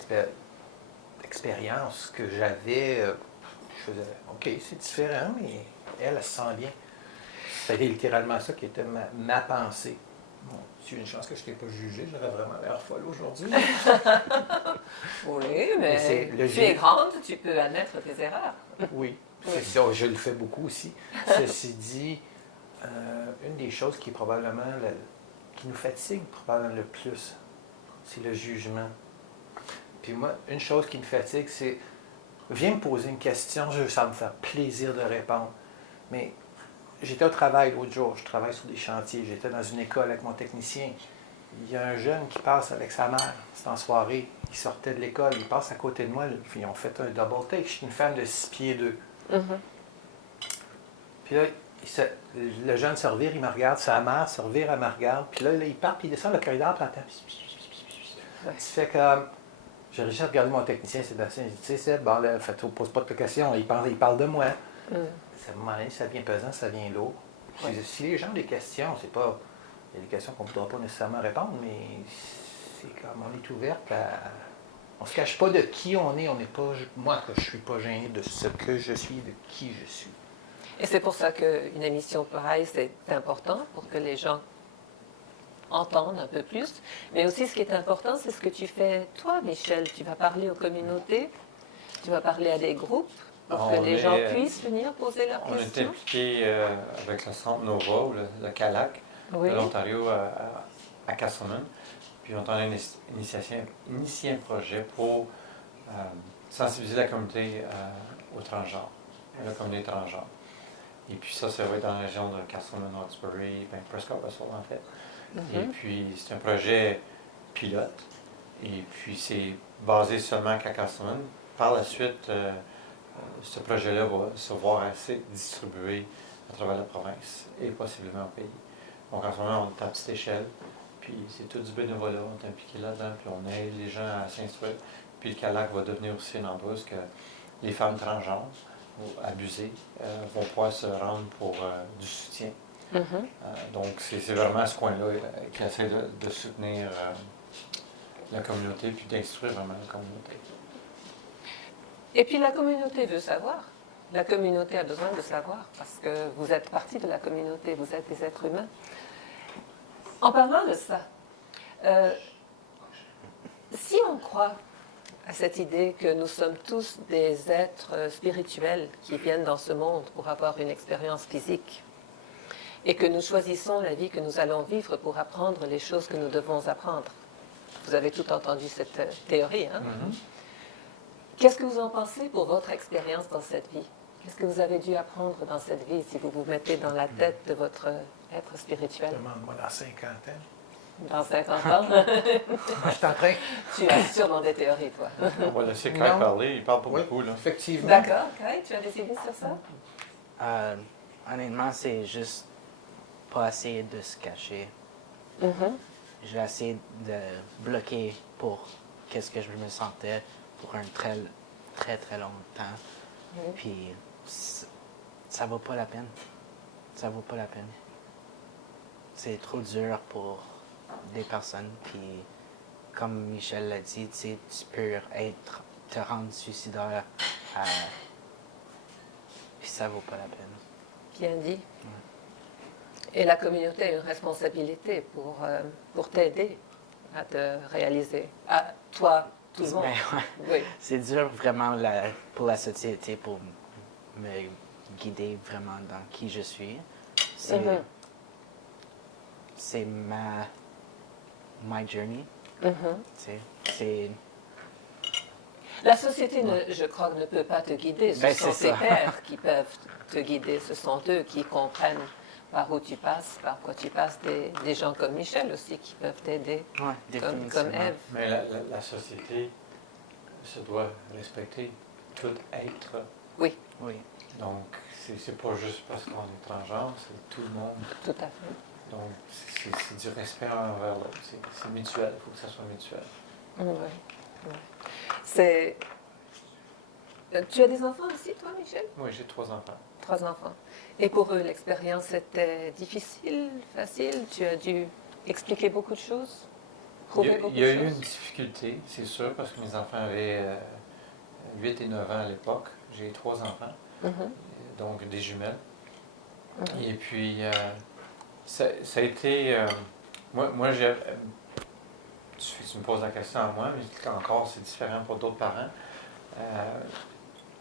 expérience que j'avais. Je faisais, OK, c'est différent, mais elle se sent bien. C'était littéralement ça qui était ma pensée. Bon, c'est une chance que je ne t'ai pas jugé, j'aurais vraiment l'air folle aujourd'hui. Oui, Mais c'est mais le tu jeu. es grande, tu peux admettre tes erreurs. Oui, Oui. c'est ça, je le fais beaucoup aussi. Ceci dit, une des choses qui est probablement, qui nous fatigue probablement le plus, c'est le jugement. Puis moi, une chose qui me fatigue, c'est, viens me poser une question, ça va me faire plaisir de répondre. Mais j'étais au travail l'autre jour, je travaille sur des chantiers, j'étais dans une école avec mon technicien. Il y a un jeune qui passe avec sa mère, c'est en soirée, il sortait de l'école, il passe à côté de moi, puis ils ont fait un double take. Je suis une femme de 6 pieds 2. Mhm. Puis là, le jeune se revire, il me regarde, sa mère se revire, elle me regarde, puis là, il part, puis il descend le corridor, puis entend. Ouais. Tu fais comme. J'ai réussi à regarder mon technicien, Sébastien, il dit, tu sais, Seb, bon, là, pose pas de questions, il parle de moi. Mm. À un moment donné, ça devient pesant, ça devient lourd. Ouais. Si les gens ont des questions, c'est pas. Il y a des questions qu'on ne voudra pas nécessairement répondre, mais c'est comme on est ouverte On se cache pas de qui on est. On n'est pas, moi, je suis pas gêné de ce que je suis, de qui je suis. Et c'est pour ça qu'une émission pareille, c'est important pour que les gens entendent un peu plus. Mais aussi, ce qui est important, c'est ce que tu fais toi, Michel. Tu vas parler aux communautés, tu vas parler à des groupes pour que les gens puissent venir poser leurs On est questions. impliqué avec le Centre Nova, ou le CALAC, Oui. de l'Ontario à Castleman. Puis on a initié un projet pour sensibiliser la communauté aux transgenres, à la communauté transgenre. Et puis ça va être dans la région de Castleman, Hawkesbury, Prescott Russell en fait. Et puis c'est un projet pilote. Et puis c'est basé seulement qu'à Castleman. Par la suite, ce projet-là va se voir assez distribué à travers la province et possiblement au pays. Donc en ce moment, on est à petite échelle. Puis c'est tout du bénévolat, on est impliqué là-dedans, puis on aide les gens à s'instruire. Puis le CALAC va devenir aussi un endroit où les femmes transgenres ou abusées vont pouvoir se rendre pour du soutien. Donc c'est vraiment ce coin-là qui essaie de soutenir la communauté, puis d'instruire vraiment la communauté. Et puis la communauté veut savoir. La communauté a besoin de savoir parce que vous êtes partie de la communauté, vous êtes des êtres humains. En parlant de ça, si on croit à cette idée que nous sommes tous des êtres spirituels qui viennent dans ce monde pour avoir une expérience physique et que nous choisissons la vie que nous allons vivre pour apprendre les choses que nous devons apprendre. Vous avez tout entendu cette théorie, hein? Qu'est-ce que vous en pensez pour votre expérience dans cette vie? Qu'est-ce que vous avez dû apprendre dans cette vie si vous vous mettez dans la tête de votre être spirituel? Demande-moi dans 50 ans. Dans 50 ans? Je suis en train. Tu as sûrement des théories, toi. On va laisser Kai Non. parler, il parle pas Oui, beaucoup. Là. effectivement. D'accord, Kai, tu as des idées sur ça? Honnêtement, c'est juste pas essayer de se cacher. J'ai essayé de bloquer pour qu'est-ce que je me sentais pour un très, très, très long temps. Puis, ça vaut pas la peine. Ça vaut pas la peine. C'est trop dur pour des personnes. Puis, comme Michel l'a dit, tu peux te rendre suicidaire. Puis, ça vaut pas la peine. Bien dit. Et la communauté a une responsabilité pour t'aider à te réaliser. À toi, tout le monde. Mais, ouais. Oui. C'est dur vraiment pour la société pour me guider vraiment dans qui je suis. C'est my journey. C'est La société, je crois, ne peut pas te guider. Ce sont tes pairs qui peuvent te guider. Ce sont eux qui comprennent par où tu passes, par quoi tu passes. Des gens comme Michel aussi qui peuvent t'aider, comme Ève. Mais la société se doit respecter tout être. Oui. Oui. Donc, c'est pas juste parce qu'on est transgenre, c'est tout le monde. Tout à fait. Donc, c'est du respect envers l'autre. C'est mutuel, il faut que ça soit mutuel. Oui. C'est... Tu as des enfants aussi, toi, Michel? Oui, j'ai 3 enfants. 3 enfants. Et pour eux, l'expérience était difficile, facile? Tu as dû expliquer beaucoup de choses? Prouver beaucoup de choses? Il y a eu une difficulté, c'est sûr, parce que mes enfants avaient 8 et 9 ans à l'époque. J'ai 3 enfants, donc des jumelles. Et puis, ça a été... moi j'ai... Tu me poses la question à moi, mais encore, c'est différent pour d'autres parents.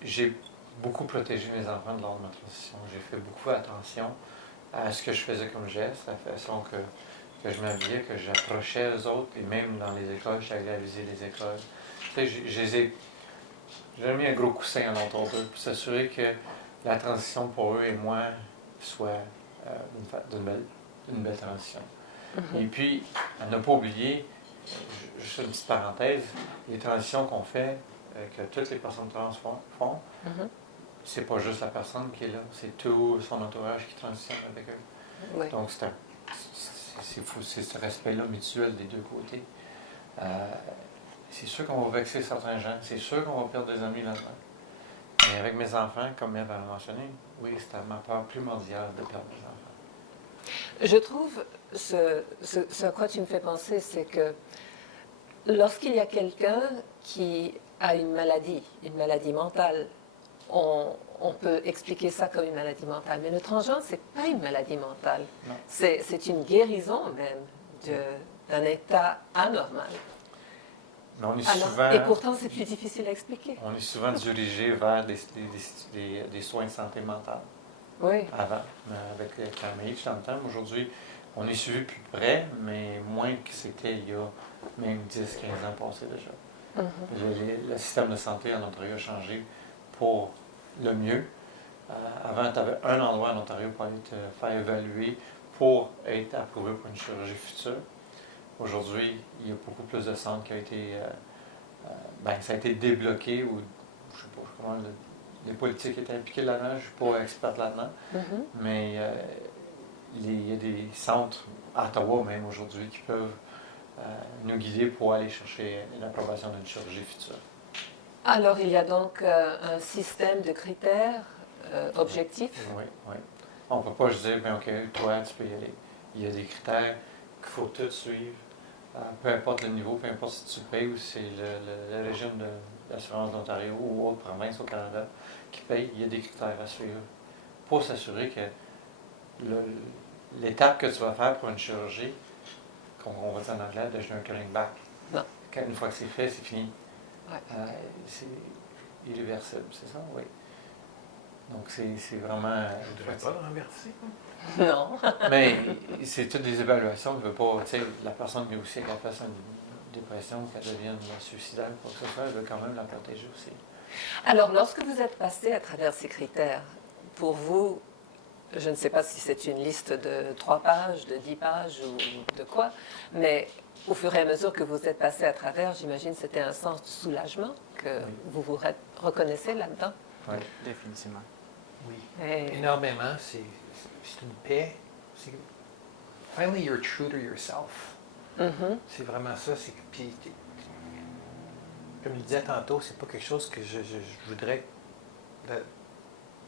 J'ai beaucoup protégé mes enfants lors de ma transition. J'ai fait beaucoup attention à ce que je faisais comme geste, à la façon que je m'habillais, que j'approchais les autres, et même dans les écoles, j'allais aviser les écoles. Tu sais, j'ai mis un gros coussin alentour d'eux pour s'assurer que la transition pour eux et moi soit une belle transition. Et puis, à ne pas oublier, juste une petite parenthèse, les transitions qu'on fait, que toutes les personnes trans font, c'est pas juste la personne qui est là, c'est tout son entourage qui transitionne avec eux. Oui. Donc, c'est ce respect-là mutuel des deux côtés. C'est sûr qu'on va vexer certains gens, c'est sûr qu'on va perdre des amis là-dedans. Mais avec mes enfants, comme Ève a mentionné, oui, c'était ma peur primordiale de perdre mes enfants. Je trouve, ce à quoi tu me fais penser, c'est que lorsqu'il y a quelqu'un qui a une maladie mentale, on peut expliquer ça comme une maladie mentale. Mais le transgenre, ce n'est pas une maladie mentale. Non. C'est une guérison même d'un état anormal. Mais on est Alors, souvent, et pourtant, c'est plus difficile à expliquer. on est souvent dirigé vers des soins de santé mentale. Oui. Avant, avec Camille, dans le temps. Aujourd'hui, on est suivi plus près, mais moins que c'était il y a même 10-15 ans passés déjà. Le système de santé en Ontario a changé pour le mieux. Avant, tu avais un endroit en Ontario pour te faire évaluer, pour être approuvé pour une chirurgie future. Aujourd'hui, il y a beaucoup plus de centres qui ont été... ça a été débloqué, ou je ne sais pas comment les politiques étaient impliquées là-dedans, je ne suis pas expert là-dedans, mais il y a des centres, à Ottawa même aujourd'hui, qui peuvent nous guider pour aller chercher l'approbation d'une chirurgie future. Alors, il y a donc un système de critères objectifs. Oui, oui. On ne peut pas juste dire, ben, OK, toi, tu peux y aller. Il y a des critères qu'il faut tout suivre, peu importe le niveau, peu importe si tu payes ou si c'est le régime d'assurance d'Ontario ou autre province au Canada qui paye, il y a des critères à suivre pour s'assurer que l'étape que tu vas faire pour une chirurgie, on va dire en anglais, there's no turning back. Non. Une fois que c'est fait, c'est fini. Ouais. C'est irréversible, c'est ça? Oui. Donc, c'est vraiment... Je ne devrais pas le renverser. Non. Mais c'est toutes des évaluations. Tu veux pas, tu sais, la personne qui est aussi, qu'elle fasse une dépression, qu'elle devienne suicidaire, quoi que ce soit, elle veut quand même la protéger aussi. Alors, lorsque vous êtes passé à travers ces critères, pour vous, je ne sais pas si c'est une liste de 3 pages, de 10 pages ou de quoi, mais au fur et à mesure que vous êtes passé à travers, j'imagine que c'était un sens de soulagement que vous vous reconnaissez là-dedans. Oui. Définitivement. Oui. Et- Énormément. C'est une paix. Finally, you're true to yourself. Mhm. C'est vraiment ça. Puis, comme je disais tantôt, c'est pas quelque chose que je voudrais,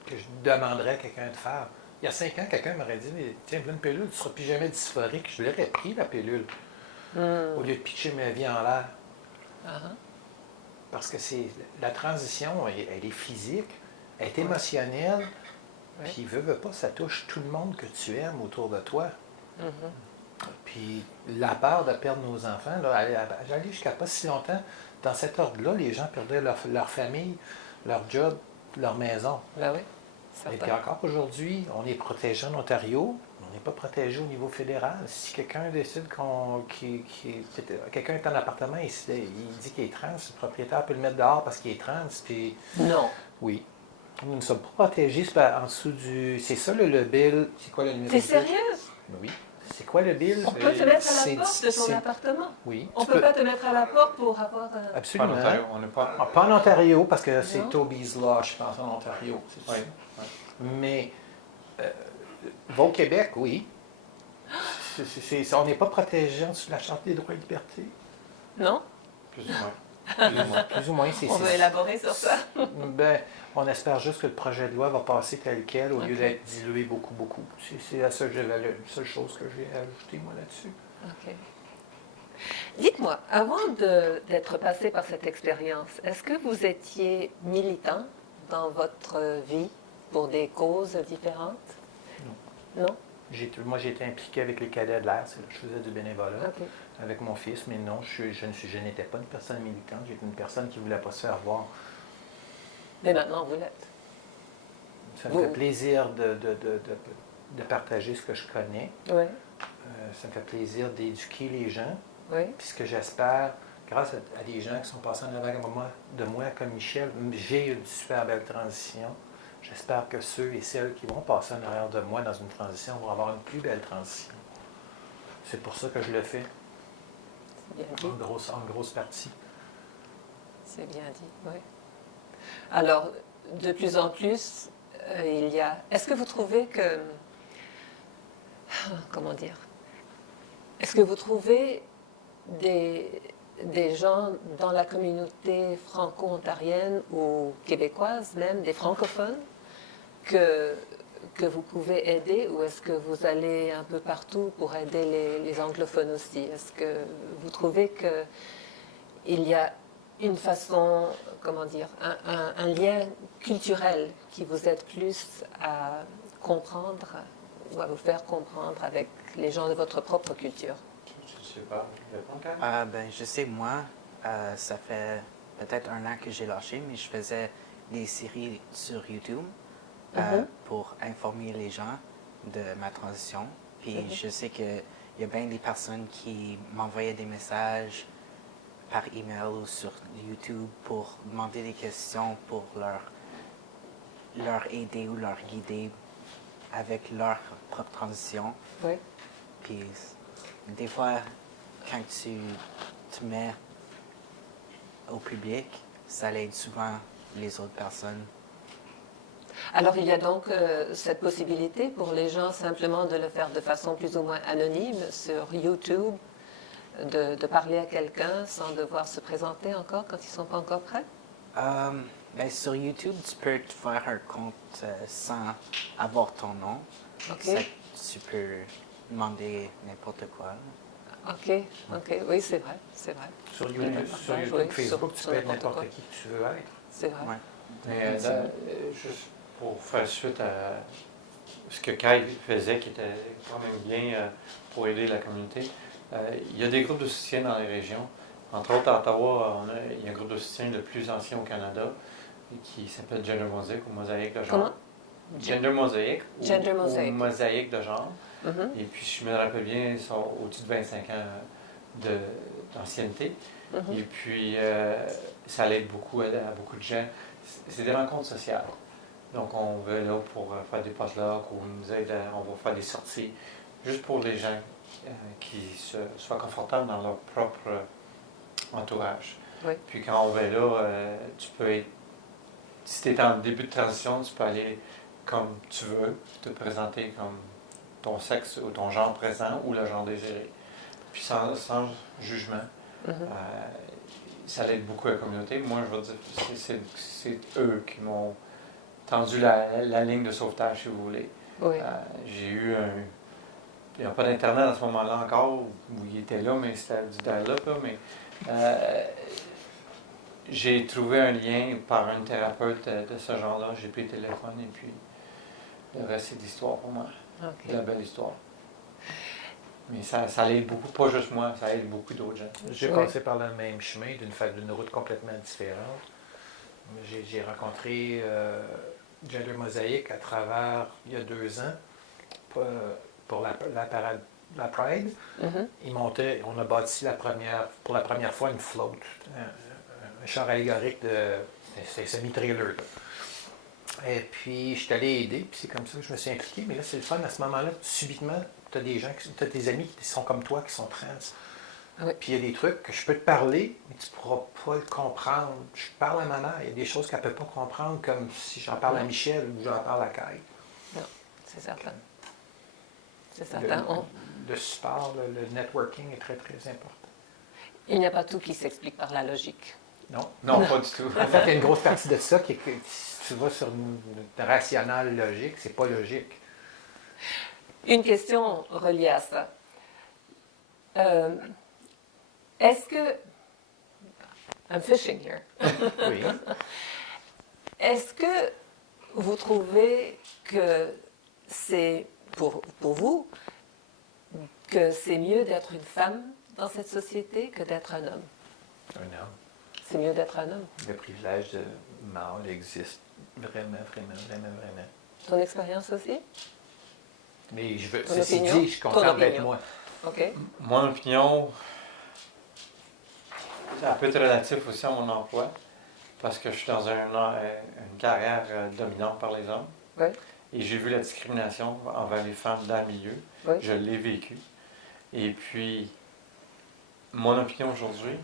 que je demanderais à quelqu'un de faire. Il y a 5 ans, quelqu'un m'aurait dit, mais tiens, voilà une pilule, tu ne seras plus jamais dysphorique. Je l'aurais pris, la pilule, au lieu de pitcher ma vie en l'air. Ah, Parce que la transition, elle est physique, elle est émotionnelle, Ouais. puis veut pas, ça touche tout le monde que tu aimes autour de toi. Puis la peur de perdre nos enfants, là, j'allais jusqu'à pas si longtemps, dans cet ordre-là, les gens perdaient leur famille, leur job, leur maison. ben oui, Et puis certain. encore aujourd'hui, on est protégé en Ontario, on n'est pas protégé au niveau fédéral. Si quelqu'un décide quelqu'un est en appartement et il dit qu'il est trans, le propriétaire peut le mettre dehors parce qu'il est trans, puis Non. oui. Nous ne sommes pas protégés en dessous du... C'est ça le bill. C'est quoi le numéro T'es du bill? sérieuse? Oui. C'est quoi le bill? On peut te mettre à C'est- la porte de ton c'est- appartement. Oui. On tu peut peux- pas te mettre à la porte pour avoir un... Pas en Absolument. Ontario, on n'est pas... Ah, pas en Ontario, parce que c'est Non. Toby's Law, je pense, en Ontario. C'est Oui, ça. oui. Mais va au Québec, oui. On n'est pas protégé sous la Charte des droits et libertés. Non? Plus ou moins. Plus ou moins. Plus ou moins, On va élaborer sur ça. Ben, on espère juste que le projet de loi va passer tel quel au lieu Ok. d'être dilué beaucoup, beaucoup. C'est la seule chose que j'ai ajoutée, moi, là-dessus. OK. Dites-moi, avant d'être passé par cette expérience, est-ce que vous étiez militant dans votre vie pour des causes différentes? Non. Non? Moi, j'ai été impliqué avec les cadets de l'air. Je faisais du bénévolat OK. avec mon fils, mais non, je n'étais pas une personne militante. J'étais une personne qui ne voulait pas se faire voir. Mais maintenant, vous l'êtes. Ça me Vous- fait plaisir de partager ce que je connais. Oui. Ça me fait plaisir d'éduquer les gens. Oui. Puis ce que j'espère, grâce à des gens qui sont passés en avant de moi, comme Michel, j'ai une super belle transition. J'espère que ceux et celles qui vont passer en arrière de moi dans une transition vont avoir une plus belle transition. C'est pour ça que je le fais, C'est bien dit. en grosse partie. C'est bien dit, oui. Alors, de plus en plus, il y a... Est-ce que vous trouvez que... Comment dire? Est-ce que vous trouvez des gens dans la communauté franco-ontarienne ou québécoise, même des francophones, que vous pouvez aider, ou est-ce que vous allez un peu partout pour aider les anglophones aussi? Est-ce que vous trouvez que il y a une façon, comment dire, un lien culturel qui vous aide plus à comprendre ou à vous faire comprendre avec les gens de votre propre culture? Je ne sais pas. Réponds, Kyle. Ben, je sais, moi, ça fait peut-être 1 an que j'ai lâché, mais je faisais des séries sur YouTube pour informer les gens de ma transition. Puis je sais qu'il y a bien des personnes qui m'envoyaient des messages par email ou sur YouTube pour demander des questions pour leur aider ou leur guider avec leur propre transition. Oui. Puis des fois, quand tu te mets au public, ça aide souvent les autres personnes. Alors, il y a donc cette possibilité pour les gens simplement de le faire de façon plus ou moins anonyme sur YouTube, de parler à quelqu'un sans devoir se présenter encore quand ils ne sont pas encore prêts? Ben, sur YouTube, tu peux te faire un compte sans avoir ton nom. OK. Ça, tu peux demander n'importe quoi. OK, oui, c'est vrai, c'est vrai. Sur Oui, YouTube, sur oui, YouTube, Facebook, tu sur peux être n'importe quoi. n'importe qui tu veux être. C'est vrai. Ouais. Mais juste pour faire suite à ce que Kai faisait, qui était quand même bien pour aider la communauté, il y a des groupes de soutien dans les régions. Entre autres, à Ottawa, il y a un groupe de soutien le plus ancien au Canada qui s'appelle Gender Mosaic ou Mosaïque de genre. Comment? Gender Mosaic ou, Gender Mosaic. ou Mosaïque de genre. Mhm. Et puis, je me rappelle bien, ils sont au-dessus de 25 ans d'ancienneté. Mhm. Et puis, ça l'aide beaucoup à beaucoup de gens. C'est des rencontres sociales. Donc, on va là pour faire des potlucks ou nous aide on va faire des sorties, juste pour les gens qui soient confortables dans leur propre entourage. Oui. Puis, quand on va là, tu peux être, si tu es en début de transition, tu peux aller comme tu veux, te présenter comme ton sexe ou ton genre présent ou le genre désiré. Puis, sans jugement. Mhm. Ça l'aide beaucoup à la communauté. Moi, je veux dire, c'est eux qui m'ont tendu la ligne de sauvetage, si vous voulez. Oui. J'ai eu il n'y a pas d'Internet à ce moment-là encore, où il était là, mais c'était du dial-up, là, mais j'ai trouvé un lien par un thérapeute de ce genre-là. J'ai pris le téléphone et puis le reste, c'est d'histoire pour moi. OK. De la belle histoire. Mais ça l'aide beaucoup, pas juste moi, ça aide beaucoup d'autres gens. J'ai Oui. passé par le même chemin d'une route complètement différente. J'ai rencontré Gender Mosaic à travers, il y a 2 ans, pour la parade, la Pride. Mhm. On a bâti pour la première fois une float, un char allégorique c'est semi-trailer. Là. Et puis, je suis allé aider, puis c'est comme ça que je me suis impliqué. Mais là, c'est le fun, à ce moment-là, subitement, tu as des amis qui sont comme toi, qui sont trans. Oui. Puis il y a des trucs que je peux te parler, mais tu ne pourras pas le comprendre. Je parle à ma mère, il y a des choses qu'elle ne peut pas comprendre, comme si j'en parle à Michel ou j'en parle à Kai. Non, c'est certain. C'est certain. Le support, le networking est très, très important. Il n'y a pas tout qui s'explique par la logique. Non. Non, pas du tout. En fait, il y a une grosse partie de ça qui est que si tu vas sur une rationnelle logique, c'est pas logique. Une question reliée à ça. Est-ce que... I'm fishing here. Oui. Est-ce que vous trouvez que c'est, pour vous, que c'est mieux d'être une femme dans cette société que d'être un homme? Un homme. C'est mieux d'être un homme. Le privilège de mâle existe vraiment, vraiment, vraiment, vraiment. Ton expérience aussi? Mais Ton ceci opinion? dit, je suis Ton content d'être opinion. moi. OK. Mon opinion, ça peut être relatif aussi à mon emploi, parce que je suis dans une carrière dominante par les hommes. Oui. Et j'ai vu la discrimination envers les femmes dans le milieu. Oui. Je l'ai vécu. Et puis, mon opinion aujourd'hui,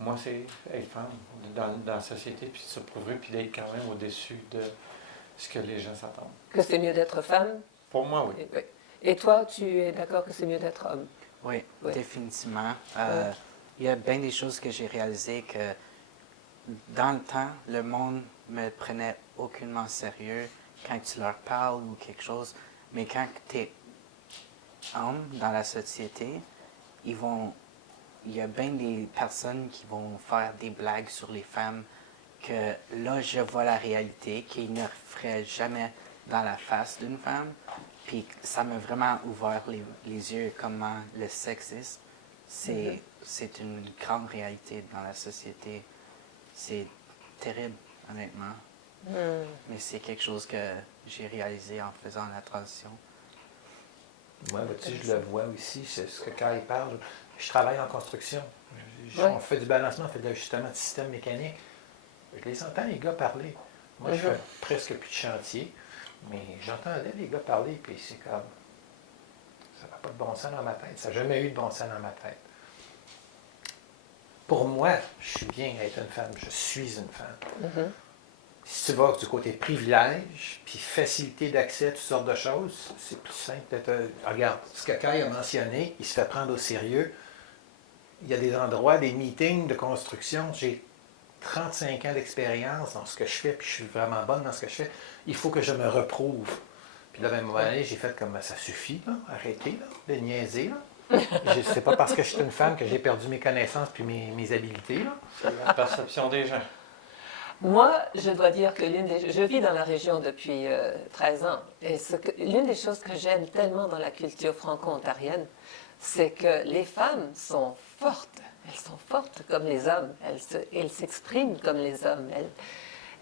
moi, c'est être femme dans la société, puis de se prouver, puis d'être quand même au-dessus de ce que les gens s'attendent. Que c'est mieux d'être femme? Pour moi, oui. Oui. Et toi, tu es d'accord que c'est mieux d'être homme? Oui, Oui. définitivement. Il y a bien des choses que j'ai réalisées que dans le temps, le monde me prenait aucunement sérieux quand tu leur parles ou quelque chose. Mais quand tu es homme dans la société, ils vont il y a bien des personnes qui vont faire des blagues sur les femmes que là, je vois la réalité, qu'ils ne feraient jamais dans la face d'une femme. Puis ça m'a vraiment ouvert les yeux comment le sexisme, c'est une grande réalité dans la société. C'est terrible, honnêtement. Mais c'est quelque chose que j'ai réalisé en faisant la transition. Moi, je le vois aussi, c'est ce que quand il parle, je travaille en construction. Ouais. On fait du balancement, on fait de l'ajustement de système mécanique. Je les entends, les gars, parler. Moi, je fais presque plus de chantier, mais j'entendais les gars parler, puis c'est comme... Ça n'a pas de bon sens dans ma tête. Ça n'a jamais eu de bon sens dans ma tête. Pour moi, je suis bien à être une femme. Je suis une femme. Si tu vas du côté privilège, puis facilité d'accès à toutes sortes de choses, c'est plus simple d'être... Regarde, ce que Kai a mentionné, il se fait prendre au sérieux. Il y a des endroits, des meetings de construction. J'ai 35 ans d'expérience dans ce que je fais, puis je suis vraiment bonne dans ce que je fais. Il faut que je me reprouve. Puis là, à un moment donné, j'ai fait comme ça suffit, là, arrêtez là, de niaiser. Là. C'est pas parce que je suis une femme que j'ai perdu mes connaissances puis mes habiletés. Là. C'est la perception des gens. Moi, je dois dire que je vis dans la région depuis 13 ans. Et l'une des choses que j'aime tellement dans la culture franco-ontarienne, c'est que les femmes sont fortes. Elles sont fortes comme les hommes. Elles s'expriment comme les hommes.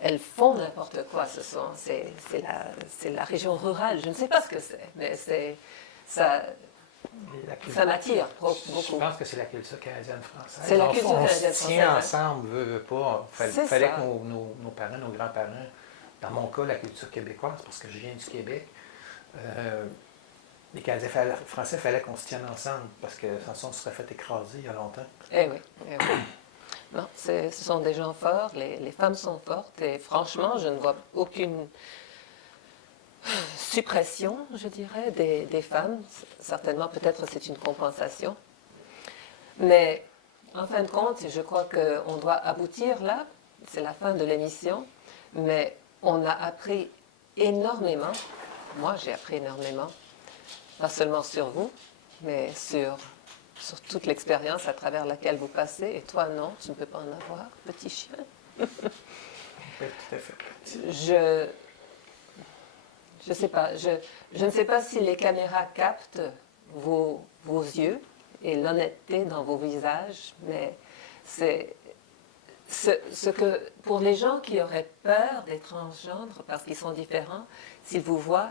Elles font n'importe quoi. C'est la région rurale. Je ne sais pas ce que c'est, mais ça m'attire beaucoup. Je pense que c'est la culture canadienne-française. C'est la culture canadienne-française. On se tient ensemble, veut pas. Fallait ça. que nos parents, nos grands-parents, dans mon cas, la culture québécoise, parce que je viens du Québec, les Canadiens français, il fallait qu'on se tienne ensemble, parce que sans ça, on se serait fait écraser il y a longtemps. Eh oui. Non, ce sont des gens forts, les femmes sont fortes, et franchement, je ne vois aucune suppression, je dirais, des femmes. Certainement, peut-être c'est une compensation. Mais en fin de compte, je crois qu'on doit aboutir là. C'est la fin de l'émission. Mais on a appris énormément. Moi, j'ai appris énormément. Pas seulement sur vous, mais sur toute l'expérience à travers laquelle vous passez. Et toi, non, tu ne peux pas en avoir, petit chien. Oui, tout à fait. Je sais pas. Je ne sais pas si les caméras captent vos yeux et l'honnêteté dans vos visages, mais c'est ce que pour les gens qui auraient peur des transgenres parce qu'ils sont différents, s'ils vous voient,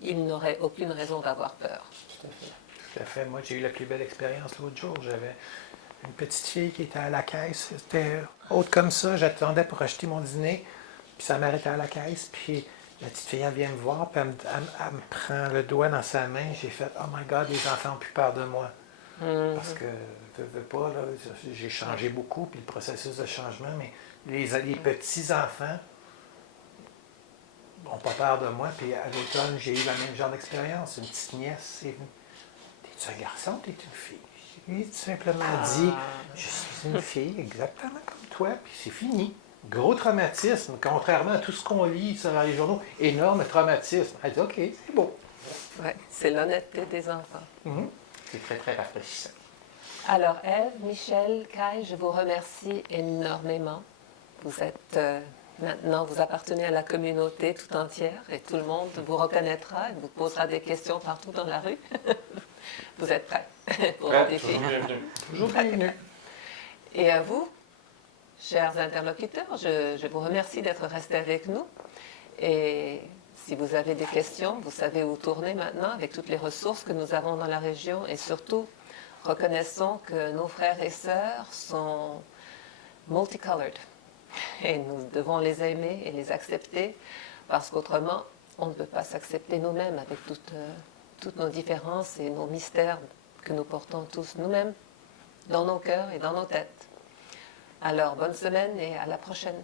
ils n'auraient aucune raison d'avoir peur. Tout à fait. Tout à fait. Moi, j'ai eu la plus belle expérience l'autre jour. J'avais une petite fille qui était à la caisse. C'était haute comme ça. J'attendais pour acheter mon dîner. Puis ça m'arrêtait à la caisse. Puis la petite fille, elle vient me voir. Puis elle me prend le doigt dans sa main. J'ai fait « Oh my God, les enfants n'ont plus peur de moi. Parce que, veux pas, là, j'ai changé beaucoup. Puis le processus de changement. Mais les petits-enfants n'ont pas peur de moi. Puis à l'automne, j'ai eu le même genre d'expérience. Une petite nièce est venue. T'es-tu un garçon, t'es une fille? Je lui ai tout simplement dit, je suis une fille exactement comme toi, puis c'est fini. Gros traumatisme, contrairement à tout ce qu'on lit dans les journaux. Énorme traumatisme. Elle dit, OK, c'est beau. Ouais, c'est l'honnêteté des enfants. C'est très, très rafraîchissant. Alors, Ève, Michel, Kai, je vous remercie énormément. Vous êtes maintenant, vous appartenez à la communauté tout entière et tout le monde vous reconnaîtra et vous posera des questions partout dans la rue. Vous êtes prêts pour le défi? Toujours bienvenue. Toujours bienvenue. Et à vous, chers interlocuteurs, je vous remercie d'être restés avec nous. Et si vous avez des questions, vous savez où tourner maintenant avec toutes les ressources que nous avons dans la région. Et surtout, reconnaissons que nos frères et sœurs sont multicolored. Et nous devons les aimer et les accepter parce qu'autrement, on ne peut pas s'accepter nous-mêmes avec toutes nos différences et nos mystères que nous portons tous nous-mêmes dans nos cœurs et dans nos têtes. Alors, bonne semaine et à la prochaine.